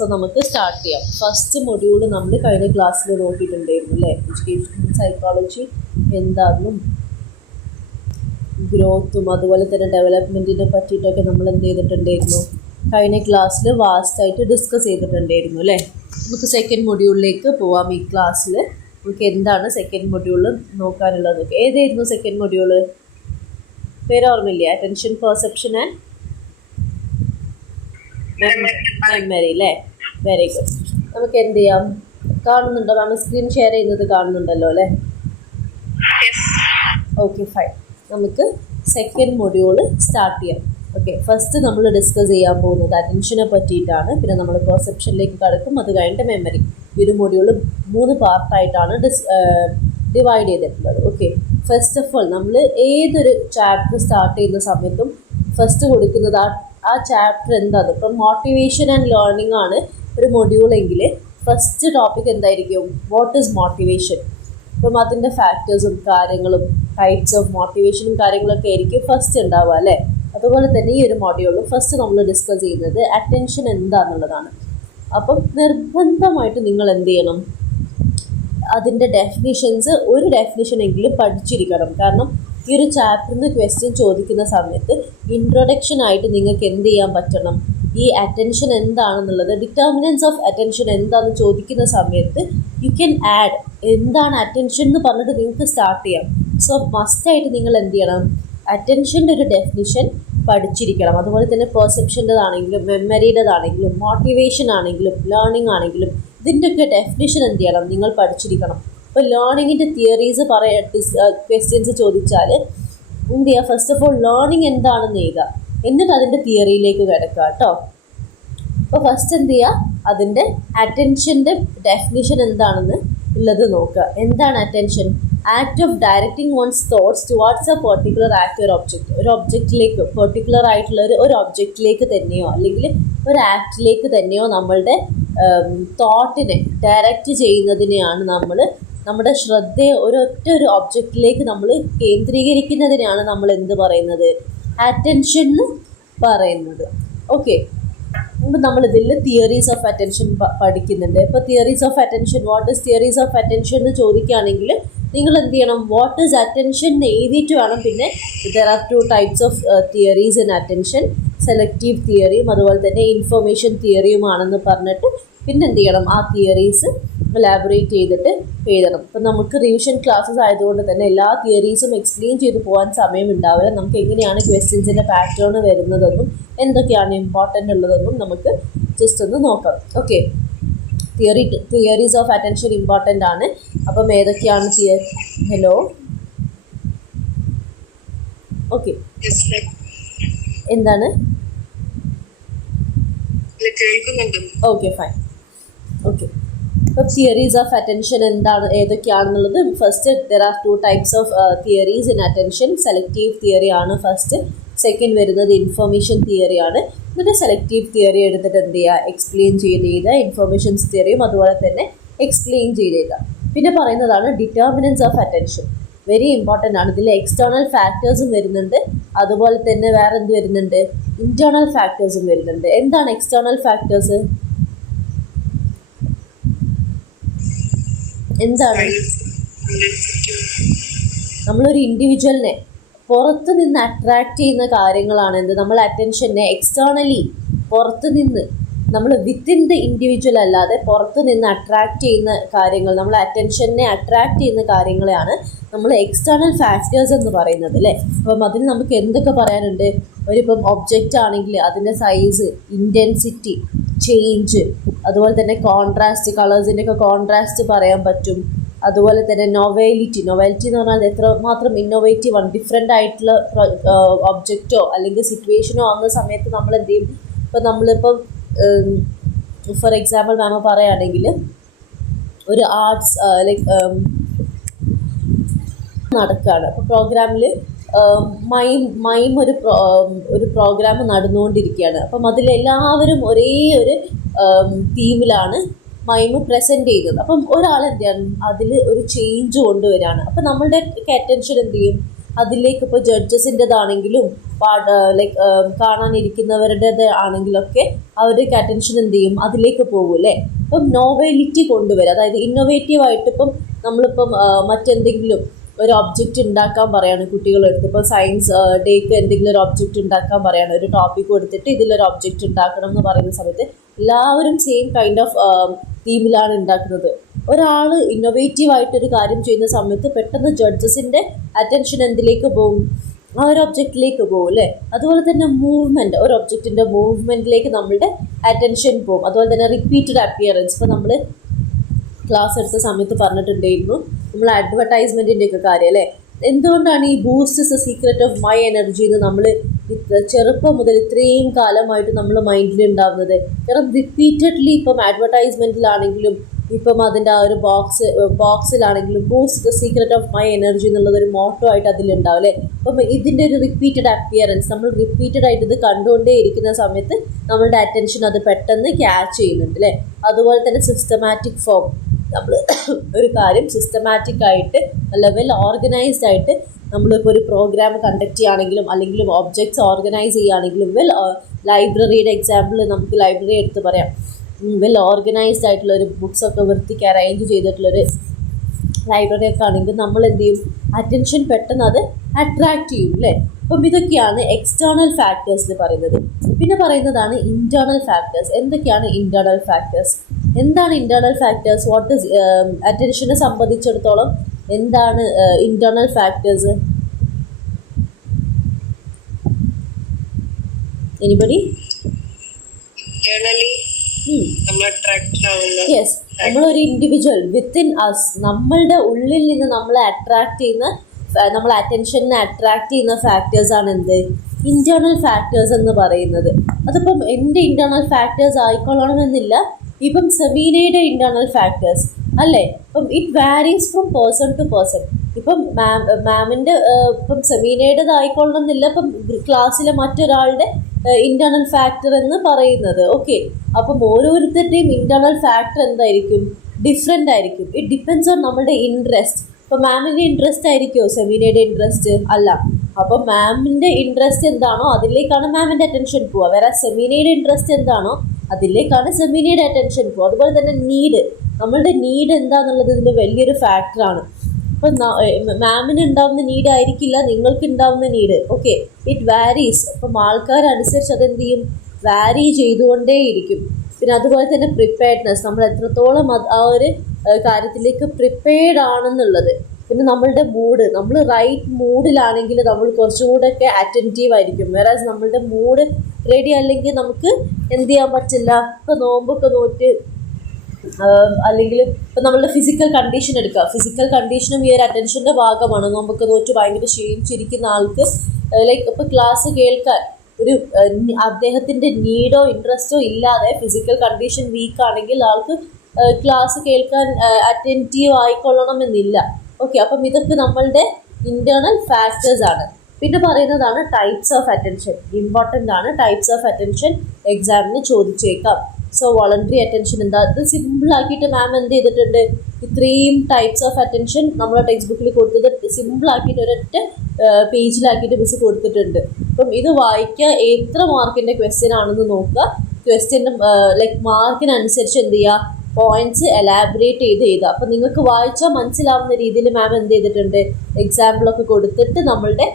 So നമുക്ക് start ചെയ്യാം. First module നമ്മൾ കഴിഞ്ഞ ക്ലാസ്സിൽ നോക്കിയിട്ടുണ്ടായിരുന്നു അല്ലേ? എഡ്യൂക്കേഷൻ സൈക്കോളജി എന്താണെന്നും ഗ്രോത്തും അതുപോലെ തന്നെ ഡെവലപ്മെൻറ്റിനെ പറ്റിയിട്ടൊക്കെ നമ്മൾ എന്ത് ചെയ്തിട്ടുണ്ടായിരുന്നു? കഴിഞ്ഞ ക്ലാസ്സിൽ വാസ്റ്റായിട്ട് ഡിസ്കസ് ചെയ്തിട്ടുണ്ടായിരുന്നു അല്ലേ? നമുക്ക് സെക്കൻഡ് മൊഡ്യൂളിലേക്ക് പോവാം. ഈ ക്ലാസ്സിൽ നമുക്ക് എന്താണ് സെക്കൻഡ് മൊഡ്യൂൾ നോക്കാനുള്ളത്? ഏതായിരുന്നു സെക്കൻഡ് മൊഡ്യൂൾ? പേര് ഓർമ്മയില്ലേ? അറ്റൻഷൻ, പെർസെപ്ഷൻ ആൻഡ് മെമ്മറി അല്ലേ? Very good. നമുക്ക് എന്ത് ചെയ്യാം? കാണുന്നുണ്ടോ? നമ്മൾ സ്ക്രീൻ ഷെയർ ചെയ്യുന്നത് കാണുന്നുണ്ടല്ലോ അല്ലേ? Okay fine. നമുക്ക് സെക്കൻഡ് മൊഡ്യൂൾ സ്റ്റാർട്ട് ചെയ്യാം. ഓക്കെ, ഫസ്റ്റ് നമ്മൾ ഡിസ്കസ് ചെയ്യാൻ പോകുന്നത് അറ്റൻഷനെ പറ്റിയിട്ടാണ്. പിന്നെ നമ്മൾ പെർസെപ്ഷനിലേക്ക് കടക്കും. അത് കഴിഞ്ഞിട്ട് മെമ്മറി. ഈ ഒരു മൊഡ്യൂൾ 3 പാർട്ടായിട്ടാണ് ഡിവൈഡ് ചെയ്തിട്ടുള്ളത്. ഓക്കെ, ഫസ്റ്റ് ഓഫ് ഓൾ നമ്മൾ ഏതൊരു ചാപ്റ്റർ സ്റ്റാർട്ട് ചെയ്യുന്ന സമയത്തും ഫസ്റ്റ് കൊടുക്കുന്നത് ആ ചാപ്റ്റർ എന്താണ്. ഇപ്പം മോട്ടിവേഷൻ ആൻഡ് ലേണിംഗ് ആണ് ഒരു മൊഡ്യൂളെങ്കിൽ ഫസ്റ്റ് ടോപ്പിക് എന്തായിരിക്കും? What is motivation. അപ്പം അതിൻ്റെ ഫാക്ടേഴ്സും കാര്യങ്ങളും ടൈപ്സ് ഓഫ് മോട്ടിവേഷനും കാര്യങ്ങളൊക്കെ ആയിരിക്കും ഫസ്റ്റ് ഉണ്ടാവുക അല്ലേ? അതുപോലെ തന്നെ ഈ ഒരു മൊഡ്യൂളിൽ ഫസ്റ്റ് നമ്മൾ ഡിസ്കസ് ചെയ്യുന്നത് അറ്റൻഷൻ എന്താണെന്നുള്ളതാണ്. അപ്പം നിർബന്ധമായിട്ട് നിങ്ങൾ എന്ത് ചെയ്യണം? അതിൻ്റെ ഡെഫിനിഷൻസ് ഒരു ഡെഫിനിഷനെങ്കിലും പഠിച്ചിരിക്കണം. കാരണം ഈ ഒരു ചാപ്റ്ററിൽ നിന്ന് ക്വസ്റ്റ്യൻ ചോദിക്കുന്ന സമയത്ത് ഇൻട്രൊഡക്ഷൻ ആയിട്ട് നിങ്ങൾക്ക് എന്ത് ചെയ്യാൻ പറ്റണം? ഈ അറ്റൻഷൻ എന്താണെന്നുള്ളത്, ഡിറ്റർമിനൻസ് ഓഫ് അറ്റൻഷൻ എന്താണെന്ന് ചോദിക്കുന്ന സമയത്ത് യു ക്യാൻ ആഡ് എന്താണ് അറ്റൻഷൻ എന്ന് പറഞ്ഞിട്ട് നിങ്ങൾക്ക് സ്റ്റാർട്ട് ചെയ്യാം. സോ മസ്റ്റായിട്ട് നിങ്ങൾ എന്ത് ചെയ്യണം? അറ്റൻഷൻ്റെ ഒരു ഡെഫിനിഷൻ പഠിച്ചിരിക്കണം. അതുപോലെ തന്നെ പെർസെപ്ഷൻ്റെതാണെങ്കിലും മെമ്മറിയുടേതാണെങ്കിലും മോട്ടിവേഷൻ ആണെങ്കിലും ലേണിംഗ് ആണെങ്കിലും ഇതിൻ്റെയൊക്കെ ഡെഫിനിഷൻ എന്ത് ചെയ്യണം? നിങ്ങൾ പഠിച്ചിരിക്കണം. ഇപ്പോൾ ലേണിങ്ങിൻ്റെ തിയറീസ് ക്വസ്റ്റ്യൻസ് ചോദിച്ചാൽ എന്ത് ചെയ്യുക? ഫസ്റ്റ് ഓഫ് ഓൾ ലേണിംഗ് എന്താണെന്ന് എഴുതുക, എന്നിട്ട് അതിൻ്റെ തിയറിയിലേക്ക് കിടക്കുക കേട്ടോ. അപ്പോൾ ഫസ്റ്റ് എന്ത് ചെയ്യുക? അതിൻ്റെ അറ്റൻഷൻ്റെ ഡെഫിനിഷൻ എന്താണെന്ന് ഉള്ളത് നോക്കുക. എന്താണ് attention? Act of directing one's thoughts towards a particular act ഒരു ഒബ്ജക്റ്റ്. ഒരു ഒബ്ജക്റ്റിലേക്ക്, പെർട്ടിക്കുലർ ആയിട്ടുള്ള ഒരു ഒബ്ജക്റ്റിലേക്ക് തന്നെയോ അല്ലെങ്കിൽ ഒരു ആക്ടിലേക്ക് തന്നെയോ നമ്മളുടെ തോട്ടിനെ ഡയറക്റ്റ് ചെയ്യുന്നതിനെയാണ് നമ്മുടെ ശ്രദ്ധയെ ഒരു ഒബ്ജക്റ്റിലേക്ക് നമ്മൾ കേന്ദ്രീകരിക്കുന്നതിനാണ് നമ്മൾ എന്ത് പറയുന്നത്? അറ്റൻഷൻ എന്ന് പറയുന്നത്. ഓക്കെ, അപ്പോൾ നമ്മളിതിൽ തിയറീസ് ഓഫ് അറ്റൻഷൻ പഠിക്കുന്നുണ്ട്. ഇപ്പോൾ theories of attention, what is theories of attention എന്ന് ചോദിക്കുകയാണെങ്കിൽ നിങ്ങൾ എന്ത് ചെയ്യണം? വാട്ട് ഈസ് അറ്റൻഷൻ എഴുതിയിട്ട് വേണം. പിന്നെ there are 2 types of theories in attention, selective തിയറിയും അതുപോലെ തന്നെ ഇൻഫർമേഷൻ തിയറിയുമാണെന്ന് പറഞ്ഞിട്ട് പിന്നെ എന്ത് ചെയ്യണം? ആ തിയറീസ് എലാബറേറ്റ് ചെയ്തിട്ട് എഴുതണം. ഇപ്പം നമുക്ക് റിവിഷൻ ക്ലാസ്സസ് ആയതുകൊണ്ട് തന്നെ എല്ലാ തിയറീസും എക്സ്പ്ലെയിൻ ചെയ്ത് പോകാൻ സമയം ഉണ്ടാവില്ല. നമുക്ക് എങ്ങനെയാണ് ക്വസ്റ്റ്യൻസിൻ്റെ പാറ്റേൺ വരുന്നതെന്നും എന്തൊക്കെയാണ് ഇമ്പോർട്ടൻ്റ് ഉള്ളതെന്നും നമുക്ക് ജസ്റ്റ് ഒന്ന് നോക്കാം. Okay, theories of attention important ആണ്. അപ്പം ഏതൊക്കെയാണ് ഹലോ? ഓക്കെ, എന്താണ്? Okay fine. ഓക്കെ, അപ്പോൾ തിയറീസ് ഓഫ് അറ്റൻഷൻ എന്താണ്, ഏതൊക്കെയാണെന്നുള്ളത് first there are 2 types of theories in attention. Selective theory ആണ് ഫസ്റ്റ്. സെക്കൻഡ് വരുന്നത് ഇൻഫർമേഷൻ തിയറിയാണ്. എന്നിട്ട് സെലക്റ്റീവ് തിയറി എടുത്തിട്ട് എന്ത് ചെയ്യുക? എക്സ്പ്ലെയിൻ ചെയ്ത് ഇൻഫർമേഷൻസ് തിയറിയും അതുപോലെ തന്നെ എക്സ്പ്ലെയിൻ ചെയ്ത്. പിന്നെ പറയുന്നതാണ് determinants of attention. Very important ആണ്. ഇതിൽ എക്സ്റ്റേണൽ ഫാക്ടേഴ്സും വരുന്നുണ്ട്, അതുപോലെ തന്നെ വേറെ എന്ത് വരുന്നുണ്ട്? ഇൻറ്റേർണൽ ഫാക്ടേഴ്സും വരുന്നുണ്ട്. എന്താണ് എക്സ്റ്റേണൽ ഫാക്ടേഴ്സ്? എന്താണ്? നമ്മളൊരു ഇൻഡിവിജ്വലിനെ പുറത്ത് നിന്ന് അട്രാക്റ്റ് ചെയ്യുന്ന കാര്യങ്ങളാണ് എന്ത്? നമ്മൾ അറ്റൻഷനെ എക്സ്റ്റേണലി പുറത്ത് നിന്ന്, നമ്മൾ വിത്തിൻ ദ ഇൻഡിവിജ്വൽ അല്ലാതെ പുറത്ത് നിന്ന് അട്രാക്റ്റ് ചെയ്യുന്ന കാര്യങ്ങൾ, നമ്മൾ അറ്റൻഷനെ അട്രാക്റ്റ് ചെയ്യുന്ന കാര്യങ്ങളെയാണ് നമ്മൾ എക്സ്റ്റേണൽ ഫാക്ടേഴ്സ് എന്ന് പറയുന്നത് അല്ലേ? അപ്പം അതിന് നമുക്ക് എന്തൊക്കെ പറയാനുണ്ട്? ഒരിപ്പം ഒബ്ജക്റ്റ് ആണെങ്കിൽ അതിൻ്റെ സൈസ്, ഇൻറ്റൻസിറ്റി, ചേഞ്ച്, അതുപോലെ തന്നെ കോൺട്രാസ്റ്റ്, കളേഴ്സിൻ്റെ ഒക്കെ കോൺട്രാസ്റ്റ് പറയാൻ പറ്റും. അതുപോലെ തന്നെ നൊവാലിറ്റി എന്ന് പറഞ്ഞാൽ എത്രമാത്രം ഇന്നോവേറ്റീവ് ആണ്. ഡിഫറെൻ്റ് ആയിട്ടുള്ള ഒബ്ജക്റ്റോ അല്ലെങ്കിൽ സിറ്റുവേഷനോ ആകുന്ന സമയത്ത് നമ്മൾ എന്ത് ചെയ്യും? ഇപ്പം നമ്മളിപ്പം ഫോർ എക്സാമ്പിൾ മാമ പറയുകയാണെങ്കിൽ ഒരു ആർട്സ് നടക്കുകയാണ്. അപ്പോൾ പ്രോഗ്രാമിൽ മൈം ഒരു പ്രോഗ്രാം നടന്നുകൊണ്ടിരിക്കുകയാണ്. അപ്പം അതിലെല്ലാവരും ഒരേ ഒരു തീമിലാണ് മൈം പ്രസൻറ്റ് ചെയ്യുന്നത്. അപ്പം ഒരാൾ എന്ത് ചെയ്യണം? അതിൽ ഒരു ചേഞ്ച് കൊണ്ടുവരികയാണ്. അപ്പം നമ്മളുടെ അറ്റൻഷൻ എന്ത് ചെയ്യും? അതിലേക്ക് ഇപ്പോൾ ജഡ്ജസിൻ്റെതാണെങ്കിലും ലൈക്ക് കാണാനിരിക്കുന്നവരുടേത് ആണെങ്കിലൊക്കെ അവരുടെ അറ്റൻഷൻ എന്ത് ചെയ്യും, അതിലേക്ക് പോകും അല്ലേ. ഇപ്പം നോവലിറ്റി കൊണ്ടുവരിക, അതായത് ഇന്നോവേറ്റീവായിട്ട് ഇപ്പം നമ്മളിപ്പം മറ്റെന്തെങ്കിലും ഒരു ഒബ്ജക്റ്റ് ഉണ്ടാക്കാൻ പറയാണ് കുട്ടികളെടുത്ത്. ഇപ്പോൾ സയൻസ് ഡേക്ക് എന്തെങ്കിലും ഒരു ഒബ്ജക്റ്റ് ഉണ്ടാക്കാൻ പറയാണ്, ഒരു ടോപ്പിക് കൊടുത്തിട്ട് ഇതിലൊരു ഒബ്ജക്റ്റ് ഉണ്ടാക്കണം എന്ന് പറയുന്ന സമയത്ത് എല്ലാവരും സെയിം കൈൻഡ് ഓഫ് തീമിലാണ് ഉണ്ടാക്കുന്നത്. ഒരാൾ ഇന്നോവേറ്റീവായിട്ടൊരു കാര്യം ചെയ്യുന്ന സമയത്ത് പെട്ടെന്ന് ജഡ്ജസിൻ്റെ അറ്റൻഷൻ എന്തിലേക്ക് പോകും, ആ ഒരു ഒബ്ജക്റ്റിലേക്ക് പോകും അല്ലേ. അതുപോലെ തന്നെ മൂവ്മെൻറ്റ്, ഒരു ഒബ്ജക്റ്റിൻ്റെ മൂവ്മെൻറ്റിലേക്ക് നമ്മളുടെ അറ്റൻഷൻ പോകും. അതുപോലെ തന്നെ റിപ്പീറ്റഡ് അപ്പിയറൻസ്, ഇപ്പോൾ നമ്മൾ ക്ലാസ് എടുത്ത സമയത്ത് പറഞ്ഞിട്ടുണ്ടായിരുന്നു നമ്മൾ അഡ്വർടൈസ്മെൻറ്റിൻ്റെ ഒക്കെ കാര്യം അല്ലേ. എന്തുകൊണ്ടാണ് ഈ boost is A secret of my energy എന്ന് നമ്മൾ ചെറുപ്പം മുതൽ ഇത്രയും കാലമായിട്ട് നമ്മൾ മൈൻഡിൽ ഉണ്ടാകുന്നത്? കാരണം റിപ്പീറ്റഡ്ലി ഇപ്പം അഡ്വർടൈസ്മെൻറ്റിലാണെങ്കിലും ഇപ്പം അതിൻ്റെ ആ ഒരു ബോക്സിലാണെങ്കിലും boost the secret of my energy എന്നുള്ളതൊരു മോട്ടോ ആയിട്ട് അതിലുണ്ടാവും അല്ലേ. അപ്പം ഇതിൻ്റെ ഒരു റിപ്പീറ്റഡ് അപ്പിയറൻസ്, നമ്മൾ റിപ്പീറ്റഡ് ആയിട്ട് ഇത് കണ്ടുകൊണ്ടേ ഇരിക്കുന്ന സമയത്ത് നമ്മളുടെ അറ്റൻഷൻ അത് പെട്ടെന്ന് ക്യാച്ച് ചെയ്യുന്നുണ്ട് അല്ലേ. അതുപോലെ തന്നെ സിസ്റ്റമാറ്റിക് ഫോം, നമ്മൾ ഒരു കാര്യം സിസ്റ്റമാറ്റിക് ആയിട്ട് നല്ല വെൽ ഓർഗനൈസ്ഡ് ആയിട്ട് നമ്മളിപ്പോൾ ഒരു പ്രോഗ്രാം കണ്ടക്ട് ചെയ്യുകയാണെങ്കിലും അല്ലെങ്കിൽ ഒബ്ജക്ട്സ് ഓർഗനൈസ് ചെയ്യുകയാണെങ്കിലും ലൈബ്രറിയുടെ എക്സാമ്പിൾ നമുക്ക് ലൈബ്രറി എടുത്ത് പറയാം. വെൽ ഓർഗനൈസ്ഡ് ആയിട്ടുള്ളൊരു ബുക്സൊക്കെ വൃത്തിക്ക് അറേഞ്ച് ചെയ്തിട്ടുള്ളൊരു ലൈബ്രറി ഒക്കെ ആണെങ്കിൽ നമ്മൾ എന്ത് ചെയ്യും, അറ്റൻഷൻ പെട്ടെന്ന് അത് അട്രാക്റ്റ് ചെയ്യും അല്ലേ. അപ്പം ഇതൊക്കെയാണ് എക്സ്റ്റേണൽ ഫാക്ടേഴ്സ് എന്ന് പറയുന്നത്. പിന്നെ പറയുന്നതാണ് ഇൻറ്റേർണൽ ഫാക്ടേഴ്സ്. എന്തൊക്കെയാണ് ഇൻറ്റേർണൽ ഫാക്ടേഴ്സ്? എന്താണ് ഇൻറ്റേർണൽ ഫാക്ടേഴ്സ്? വാട്ട് ഇസ് അറ്റൻഷനെ സംബന്ധിച്ചിടത്തോളം എന്താണ് ഇൻറ്റേർണൽ ഫാക്ടേഴ്സ്? എനിബഡി? യെസ്, നമ്മളൊരു ഇൻഡിവിജ്വൽ വിത്തിൻ അസ്, നമ്മളുടെ ഉള്ളിൽ നിന്ന് നമ്മളെ അട്രാക്റ്റ് ചെയ്യുന്ന, നമ്മളെ അറ്റൻഷനെ അട്രാക്റ്റ് ചെയ്യുന്ന ഫാക്ടേഴ്സാണ് എന്ത്, ഇൻറ്റേർണൽ ഫാക്ടേഴ്സ് എന്ന് പറയുന്നത്. അതിപ്പം എൻ്റെ ഇൻറ്റേർണൽ ഫാക്ടേഴ്സ് ആയിക്കൊള്ളണമെന്നില്ല. ഇപ്പം സെമീനയുടെ ഇൻറ്റേർണൽ ഫാക്ടേഴ്സ് അല്ലേ, ഇപ്പം it varies from person to person. ഇപ്പം മാമിൻ്റെ ഇപ്പം സെമീനയുടേതായിക്കൊള്ളണമെന്നില്ല ഇപ്പം ക്ലാസ്സിലെ മറ്റൊരാളുടെ ഇൻറ്റേർണൽ ഫാക്ടർ എന്ന് പറയുന്നത്. ഓക്കെ, അപ്പം ഓരോരുത്തരുടെയും ഇൻറ്റേർണൽ ഫാക്ടർ എന്തായിരിക്കും, ഡിഫറെൻ്റ് ആയിരിക്കും. ഇറ്റ് ഡിപ്പെൻസ് ഓൺ നമ്മുടെ ഇൻട്രസ്റ്റ്. ഇപ്പോൾ മാമിൻ്റെ ഇൻട്രസ്റ്റ് ആയിരിക്കുമോ സെമീനയുടെ ഇൻട്രസ്റ്റ്? അല്ല. അപ്പം മാമിൻ്റെ ഇൻട്രസ്റ്റ് എന്താണോ അതിലേക്കാണ് മാമിൻ്റെ അറ്റൻഷൻ പോവുക. വേറെ സെമീനയുടെ ഇൻട്രസ്റ്റ് എന്താണോ അതിലേക്കാണ് സെമീനയുടെ അറ്റൻഷൻ പോവുക. അതുപോലെ തന്നെ നീഡ്, നമ്മളുടെ നീഡ് എന്താണെന്നുള്ളത് ഇതിൻ്റെ വലിയൊരു ഫാക്ടറാണ്. ഇപ്പം മാമിന് ഉണ്ടാവുന്ന നീഡ് ആയിരിക്കില്ല നിങ്ങൾക്ക് ഉണ്ടാവുന്ന നീഡ്. Okay, it varies. അപ്പം ആൾക്കാരനുസരിച്ച് അതെന്ത് ചെയ്യും, വാരി ചെയ്തുകൊണ്ടേയിരിക്കും. പിന്നെ അതുപോലെ തന്നെ പ്രിപ്പയർഡ്നെസ്, നമ്മൾ എത്രത്തോളം ആ ഒരു കാര്യത്തിലേക്ക് പ്രിപ്പയർഡ് ആണെന്നുള്ളത്. പിന്നെ നമ്മളുടെ മൂഡ്, നമ്മൾ റൈറ്റ് മൂഡിലാണെങ്കിൽ നമ്മൾ കുറച്ചുകൂടെയൊക്കെ അറ്റൻറ്റീവ് ആയിരിക്കും. വേറെ നമ്മളുടെ മൂഡ് റെഡി അല്ലെങ്കിൽ നമുക്ക് എന്ത് ചെയ്യാൻ പറ്റില്ല. ഇപ്പോൾ നോമ്പൊക്കെ നോറ്റ് അല്ലെങ്കിൽ ഇപ്പം നമ്മളുടെ ഫിസിക്കൽ കണ്ടീഷൻ എടുക്കുക, ഫിസിക്കൽ കണ്ടീഷനും ഈ ഒരു അറ്റൻഷൻ്റെ ഭാഗമാണ്. നോമ്പൊക്കെ നോറ്റ് ഭയങ്കര ക്ഷീണിച്ചിരിക്കുന്ന ആൾക്ക് ലൈക്ക് ഇപ്പോൾ ക്ലാസ് കേൾക്കാൻ ഒരു അദ്ദേഹത്തിൻ്റെ നീഡോ ഇൻട്രസ്റ്റോ ഇല്ലാതെ ഫിസിക്കൽ കണ്ടീഷൻ വീക്കാണെങ്കിൽ ആൾക്ക് ക്ലാസ് കേൾക്കാൻ അറ്റൻറ്റീവ് ആയിക്കൊള്ളണമെന്നില്ല. ഓക്കെ, അപ്പം ഇതൊക്കെ നമ്മളുടെ ഇൻറ്റേർണൽ ഫാക്ടേഴ്സ് ആണ്. പിന്നെ പറയുന്നതാണ് ടൈപ്സ് ഓഫ് അറ്റൻഷൻ. ഇമ്പോർട്ടൻ്റ് ആണ്, ടൈപ്സ് ഓഫ് അറ്റൻഷൻ എക്സാമിന് ചോദിച്ചേക്കാം. സോ വോളണ്ടറി അറ്റൻഷൻ എന്താ, ഇത് സിമ്പിളാക്കിയിട്ട് മാം എന്ത് ചെയ്തിട്ടുണ്ട്, ഇത്രയും ടൈപ്സ് ഓഫ് അറ്റൻഷൻ നമ്മളെ ടെക്സ്റ്റ് ബുക്കിൽ കൊടുത്തത് സിമ്പിളാക്കിയിട്ട് ഒരൊറ്റ പേജിലാക്കിയിട്ട് മിസ് കൊടുത്തിട്ടുണ്ട്. അപ്പം ഇത് വായിക്കുക, എത്ര മാർക്കിൻ്റെ ക്വസ്റ്റ്യൻ ആണെന്ന് നോക്കുക. ക്വസ്റ്റ്യൻ്റെ ലൈക്ക് മാർക്കിനനുസരിച്ച് എന്ത് ചെയ്യുക, പോയിൻറ്റ്സ് എലാബറേറ്റ് ചെയ്ത് എഴുതുക. അപ്പം നിങ്ങൾക്ക് വായിച്ചാൽ മനസ്സിലാവുന്ന രീതിയിൽ മാം എന്ത് ചെയ്തിട്ടുണ്ട്, എക്സാമ്പിളൊക്കെ കൊടുത്തിട്ട് നമ്മളുടെ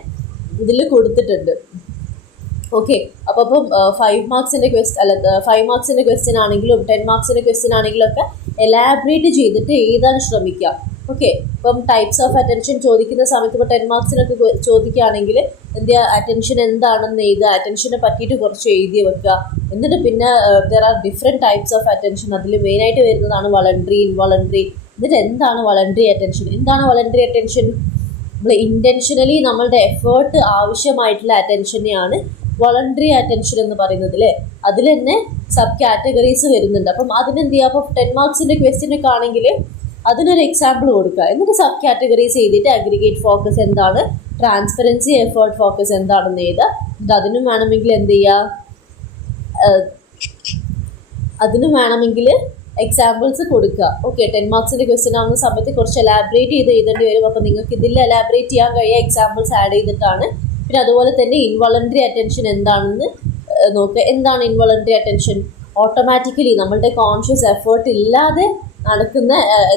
ഇതിൽ കൊടുത്തിട്ടുണ്ട്. ഓക്കെ, അപ്പം 5 മാർക്സിൻ്റെ ക്വസ്റ്റ്യൻ ആണെങ്കിലും 10 മാർക്സിൻ്റെ ക്വസ്റ്റ്യൻ ആണെങ്കിലും ഒക്കെ എലാബറേറ്റ് ചെയ്തിട്ട് എഴുതാൻ ശ്രമിക്കുക. ഓക്കെ, ഇപ്പം ടൈപ്സ് ഓഫ് അറ്റൻഷൻ ചോദിക്കുന്ന സമയത്ത് ഇപ്പോൾ 10 മാർക്സിനൊക്കെ ചോദിക്കുകയാണെങ്കിൽ എന്ത് ചെയ്യുക, അറ്റൻഷൻ എന്താണെന്ന് എഴുതുക, അറ്റൻഷനെ പറ്റിയിട്ട് കുറച്ച് എഴുതി വെക്കുക. എന്നിട്ട് പിന്നെ there are different types of attention. അതിൽ മെയിനായിട്ട് വരുന്നതാണ് വളണ്ടറി, ഇൻവോളണ്ടറി. എന്നിട്ട് എന്താണ് വളണ്ടറി അറ്റൻഷൻ? എന്താണ് വളണ്ടറി അറ്റൻഷൻ? നമ്മൾ ഇൻറ്റൻഷനലി നമ്മളുടെ എഫേർട്ട് ആവശ്യമായിട്ടുള്ള അറ്റൻഷനെയാണ് വോളണ്ടറി അറ്റൻഷൻ എന്ന് പറയുന്നത് അല്ലേ. അതിൽ തന്നെ സബ് കാറ്റഗറീസ് വരുന്നുണ്ട്. അപ്പം അതിനെന്ത് ചെയ്യുക, അപ്പോൾ 10 മാർക്സിൻ്റെ ക്വസ്റ്റ്യനൊക്കെ ആണെങ്കിൽ അതിനൊരു എക്സാമ്പിൾ കൊടുക്കുക. എന്നിട്ട് സബ് കാറ്റഗറീസ് എഴുതിയിട്ട് അഗ്രിഗേറ്റ് ഫോക്കസ് എന്താണ്, ട്രാൻസ്പെറൻസി, എഫേർട്ട് ഫോക്കസ് എന്താണെന്ന് എഴുതുക. അതിനും വേണമെങ്കിൽ എന്ത് ചെയ്യുക, അതിനും വേണമെങ്കിൽ എക്സാമ്പിൾസ് കൊടുക്കുക. ഓക്കെ, 10 മാർക്സിൻ്റെ ക്വസ്റ്റ്യൻ ആവുന്ന സമയത്ത് കുറച്ച് എലാബറേറ്റ് ചെയ്ത് എഴുതേണ്ടി വരും. അപ്പോൾ നിങ്ങൾക്ക് ഇതിൽ എലാബറേറ്റ് ചെയ്യാൻ കഴിയുക എക്സാമ്പിൾസ് ആഡ് ചെയ്തിട്ടാണ്. പിന്നെ അതുപോലെ തന്നെ ഇൻവോളണ്ടറി അറ്റൻഷൻ എന്താണെന്ന് നോക്കുക. എന്താണ് ഇൻവോളണ്ടറി അറ്റൻഷൻ? ഓട്ടോമാറ്റിക്കലി നമ്മളുടെ കോൺഷ്യസ് എഫേർട്ട് ഇല്ലാതെ നടക്കുന്ന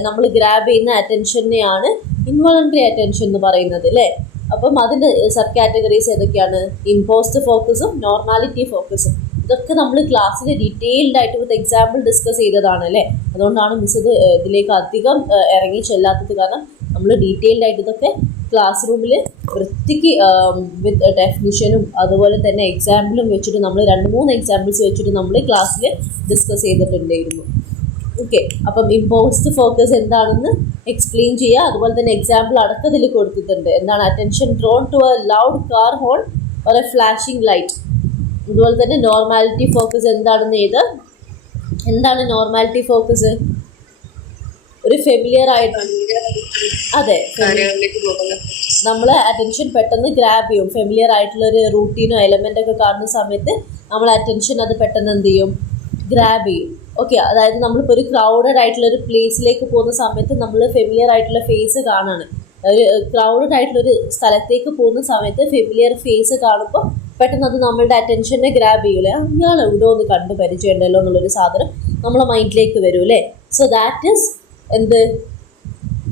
നമ്മൾ ഗ്രാബ് ചെയ്യുന്ന അറ്റൻഷനെയാണ് ഇൻവോളണ്ടറി അറ്റൻഷൻ എന്ന് പറയുന്നത് അല്ലേ. അപ്പം അതിൻ്റെ സബ് കാറ്റഗറീസ് ഏതൊക്കെയാണ്? ഇമ്പോസ്ഡ് ഫോക്കസും നോർമാലിറ്റി ഫോക്കസും. ഇതൊക്കെ നമ്മൾ ക്ലാസ്സിൽ ഡീറ്റെയിൽഡ് ആയിട്ട് വിത്ത് എക്സാമ്പിൾ ഡിസ്കസ് ചെയ്തതാണ് അല്ലേ. അതുകൊണ്ടാണ് മിസ് ഇത് ഇതിലേക്ക് അധികം ഇറങ്ങി ചെല്ലാത്തത്. കാരണം നമ്മൾ ഡീറ്റെയിൽഡ് ആയിട്ട് ഇതൊക്കെ ക്ലാസ് റൂമിൽ വൃത്തിക്ക് വിത്ത് ഡെഫിനിഷനും അതുപോലെ തന്നെ എക്സാമ്പിളും വെച്ചിട്ട് നമ്മൾ 2-3 എക്സാമ്പിൾസ് വെച്ചിട്ട് നമ്മൾ ക്ലാസ്സിൽ ഡിസ്കസ് ചെയ്തിട്ടുണ്ടായിരുന്നു. ഓക്കെ, അപ്പം ഇമ്പോസ്ഡ് ഫോക്കസ് എന്താണെന്ന് എക്സ്പ്ലെയിൻ ചെയ്യുക. അതുപോലെ തന്നെ എക്സാമ്പിൾ അടക്കത്തിൽ കൊടുത്തിട്ടുണ്ട്. എന്താണ്? Attention drawn to a loud car horn or a flashing light. അതുപോലെ തന്നെ നോർമാലിറ്റി ഫോക്കസ് എന്താണെന്ന് എന്താണ് നോർമാലിറ്റി ഫോക്കസ്? ഒരു ഫെമിലിയർ ആയിട്ട്, അതെ, നമ്മൾ അറ്റൻഷൻ പെട്ടെന്ന് ഗ്രാബ് ചെയ്യും. ഫെമിലിയർ ആയിട്ടുള്ള ഒരു റൂട്ടീനോ എലമെൻ്റ് ഒക്കെ കാണുന്ന സമയത്ത് നമ്മൾ അറ്റൻഷൻ അത് പെട്ടെന്ന് എന്ത് ചെയ്യും? ഗ്രാബ് ചെയ്യും. ഓക്കെ, അതായത് നമ്മളിപ്പോൾ ഒരു ക്രൗഡഡ് ആയിട്ടുള്ള ഒരു പ്ലേസിലേക്ക് പോകുന്ന സമയത്ത് നമ്മൾ ഫെമിലിയർ ആയിട്ടുള്ള ഫേസ് കാണാണ്. ഒരു ക്രൗഡഡ് ആയിട്ടുള്ളൊരു സ്ഥലത്തേക്ക് പോകുന്ന സമയത്ത് ഫെമിലിയർ ഫേസ് കാണുമ്പോൾ പെട്ടെന്ന് അത് നമ്മളുടെ അറ്റൻഷനെ ഗ്രാബ് ചെയ്യൂലേ. ഇയാൾ എവിടെ ഒന്ന് കണ്ടു പരിചയമുണ്ടല്ലോ എന്നുള്ളൊരു സാധനം നമ്മളെ മൈൻഡിലേക്ക് വരും അല്ലേ. സോ ദാറ്റ് ഈസ് എന്ത്?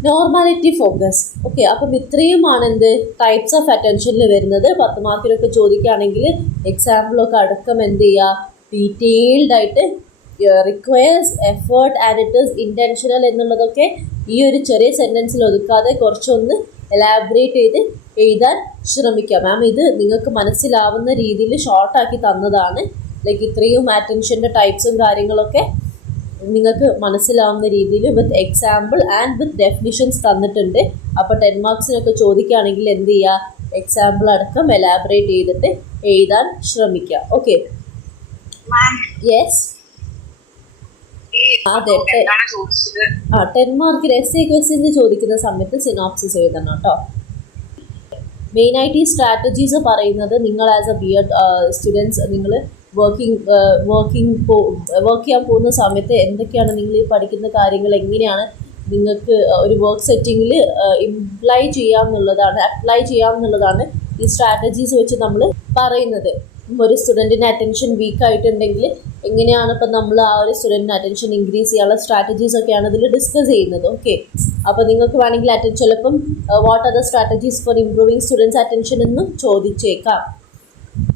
Normality focus. ഓക്കെ, അപ്പം ഇത്രയുമാണ് എന്ത് ടൈപ്സ് ഓഫ് അറ്റൻഷനിൽ വരുന്നത്. 10 മാർക്കിലൊക്കെ ചോദിക്കുകയാണെങ്കിൽ എക്സാമ്പിളൊക്കെ അടക്കം എന്ത് ചെയ്യുക? ഡീറ്റെയിൽഡ് ആയിട്ട് requires effort and it is intentional എന്നുള്ളതൊക്കെ ഈ ഒരു ചെറിയ സെൻറ്റൻസിൽ ഒതുക്കാതെ കുറച്ചൊന്ന് എലാബറേറ്റ് ചെയ്ത് എഴുതാൻ ശ്രമിക്കാം. മാം ഇത് നിങ്ങൾക്ക് മനസ്സിലാവുന്ന രീതിയിൽ ഷോർട്ടാക്കി തന്നതാണ്. ലൈക്ക് ഇത്രയും അറ്റൻഷൻ്റെ ടൈപ്സും കാര്യങ്ങളൊക്കെ നിങ്ങൾക്ക് മനസ്സിലാവുന്ന രീതിയിൽ with example and with definitions തന്നിട്ടുണ്ട്. അപ്പോൾ 10 മാർക്സിനൊക്കെ ചോദിക്കുകയാണെങ്കിൽ എന്ത് ചെയ്യുക? എക്സാമ്പിൾ അടക്കം എലാബറേറ്റ് ചെയ്തിട്ട് എഴുതാൻ ശ്രമിക്കുക. ഓക്കെ, യെസ്, അതെ. 10 മാർക്കിൽ എസ് എ ക്വസ്റ്റ്യൻസ് ചോദിക്കുന്ന സമയത്ത് സിനോപ്സിസ് എഴുതണം കേട്ടോ. മെയിനായിട്ട് ഈ സ്ട്രാറ്റജീസ് പറയുന്നത് നിങ്ങൾ ആസ് എ ബി.എഡ് സ്റ്റുഡൻസ് നിങ്ങൾ വർക്ക് ചെയ്യാൻ പോകുന്ന സമയത്ത് എന്തൊക്കെയാണ് നിങ്ങൾ ഈ പഠിക്കുന്ന കാര്യങ്ങൾ എങ്ങനെയാണ് നിങ്ങൾക്ക് ഒരു വർക്ക് സെറ്റിങ്ങിൽ അപ്ലൈ ചെയ്യാമെന്നുള്ളതാണ് ഈ സ്ട്രാറ്റജീസ് വെച്ച് നമ്മൾ പറയുന്നത്. ഒരു സ്റ്റുഡൻറ്റിന് അറ്റൻഷൻ വീക്ക് ആയിട്ടുണ്ടെങ്കിൽ എങ്ങനെയാണ് ഇപ്പം നമ്മൾ ആ ഒരു സ്റ്റുഡൻറ്റിന് അറ്റൻഷൻ ഇൻക്രീസ് ചെയ്യാനുള്ള സ്ട്രാറ്റജീസൊക്കെയാണ് ഇതിൽ ഡിസ്കസ് ചെയ്യുന്നത്. ഓക്കെ, അപ്പോൾ നിങ്ങൾക്ക് വേണമെങ്കിൽ ചിലപ്പം what are the strategies for improving students attention എന്നും ചോദിച്ചേക്കാം.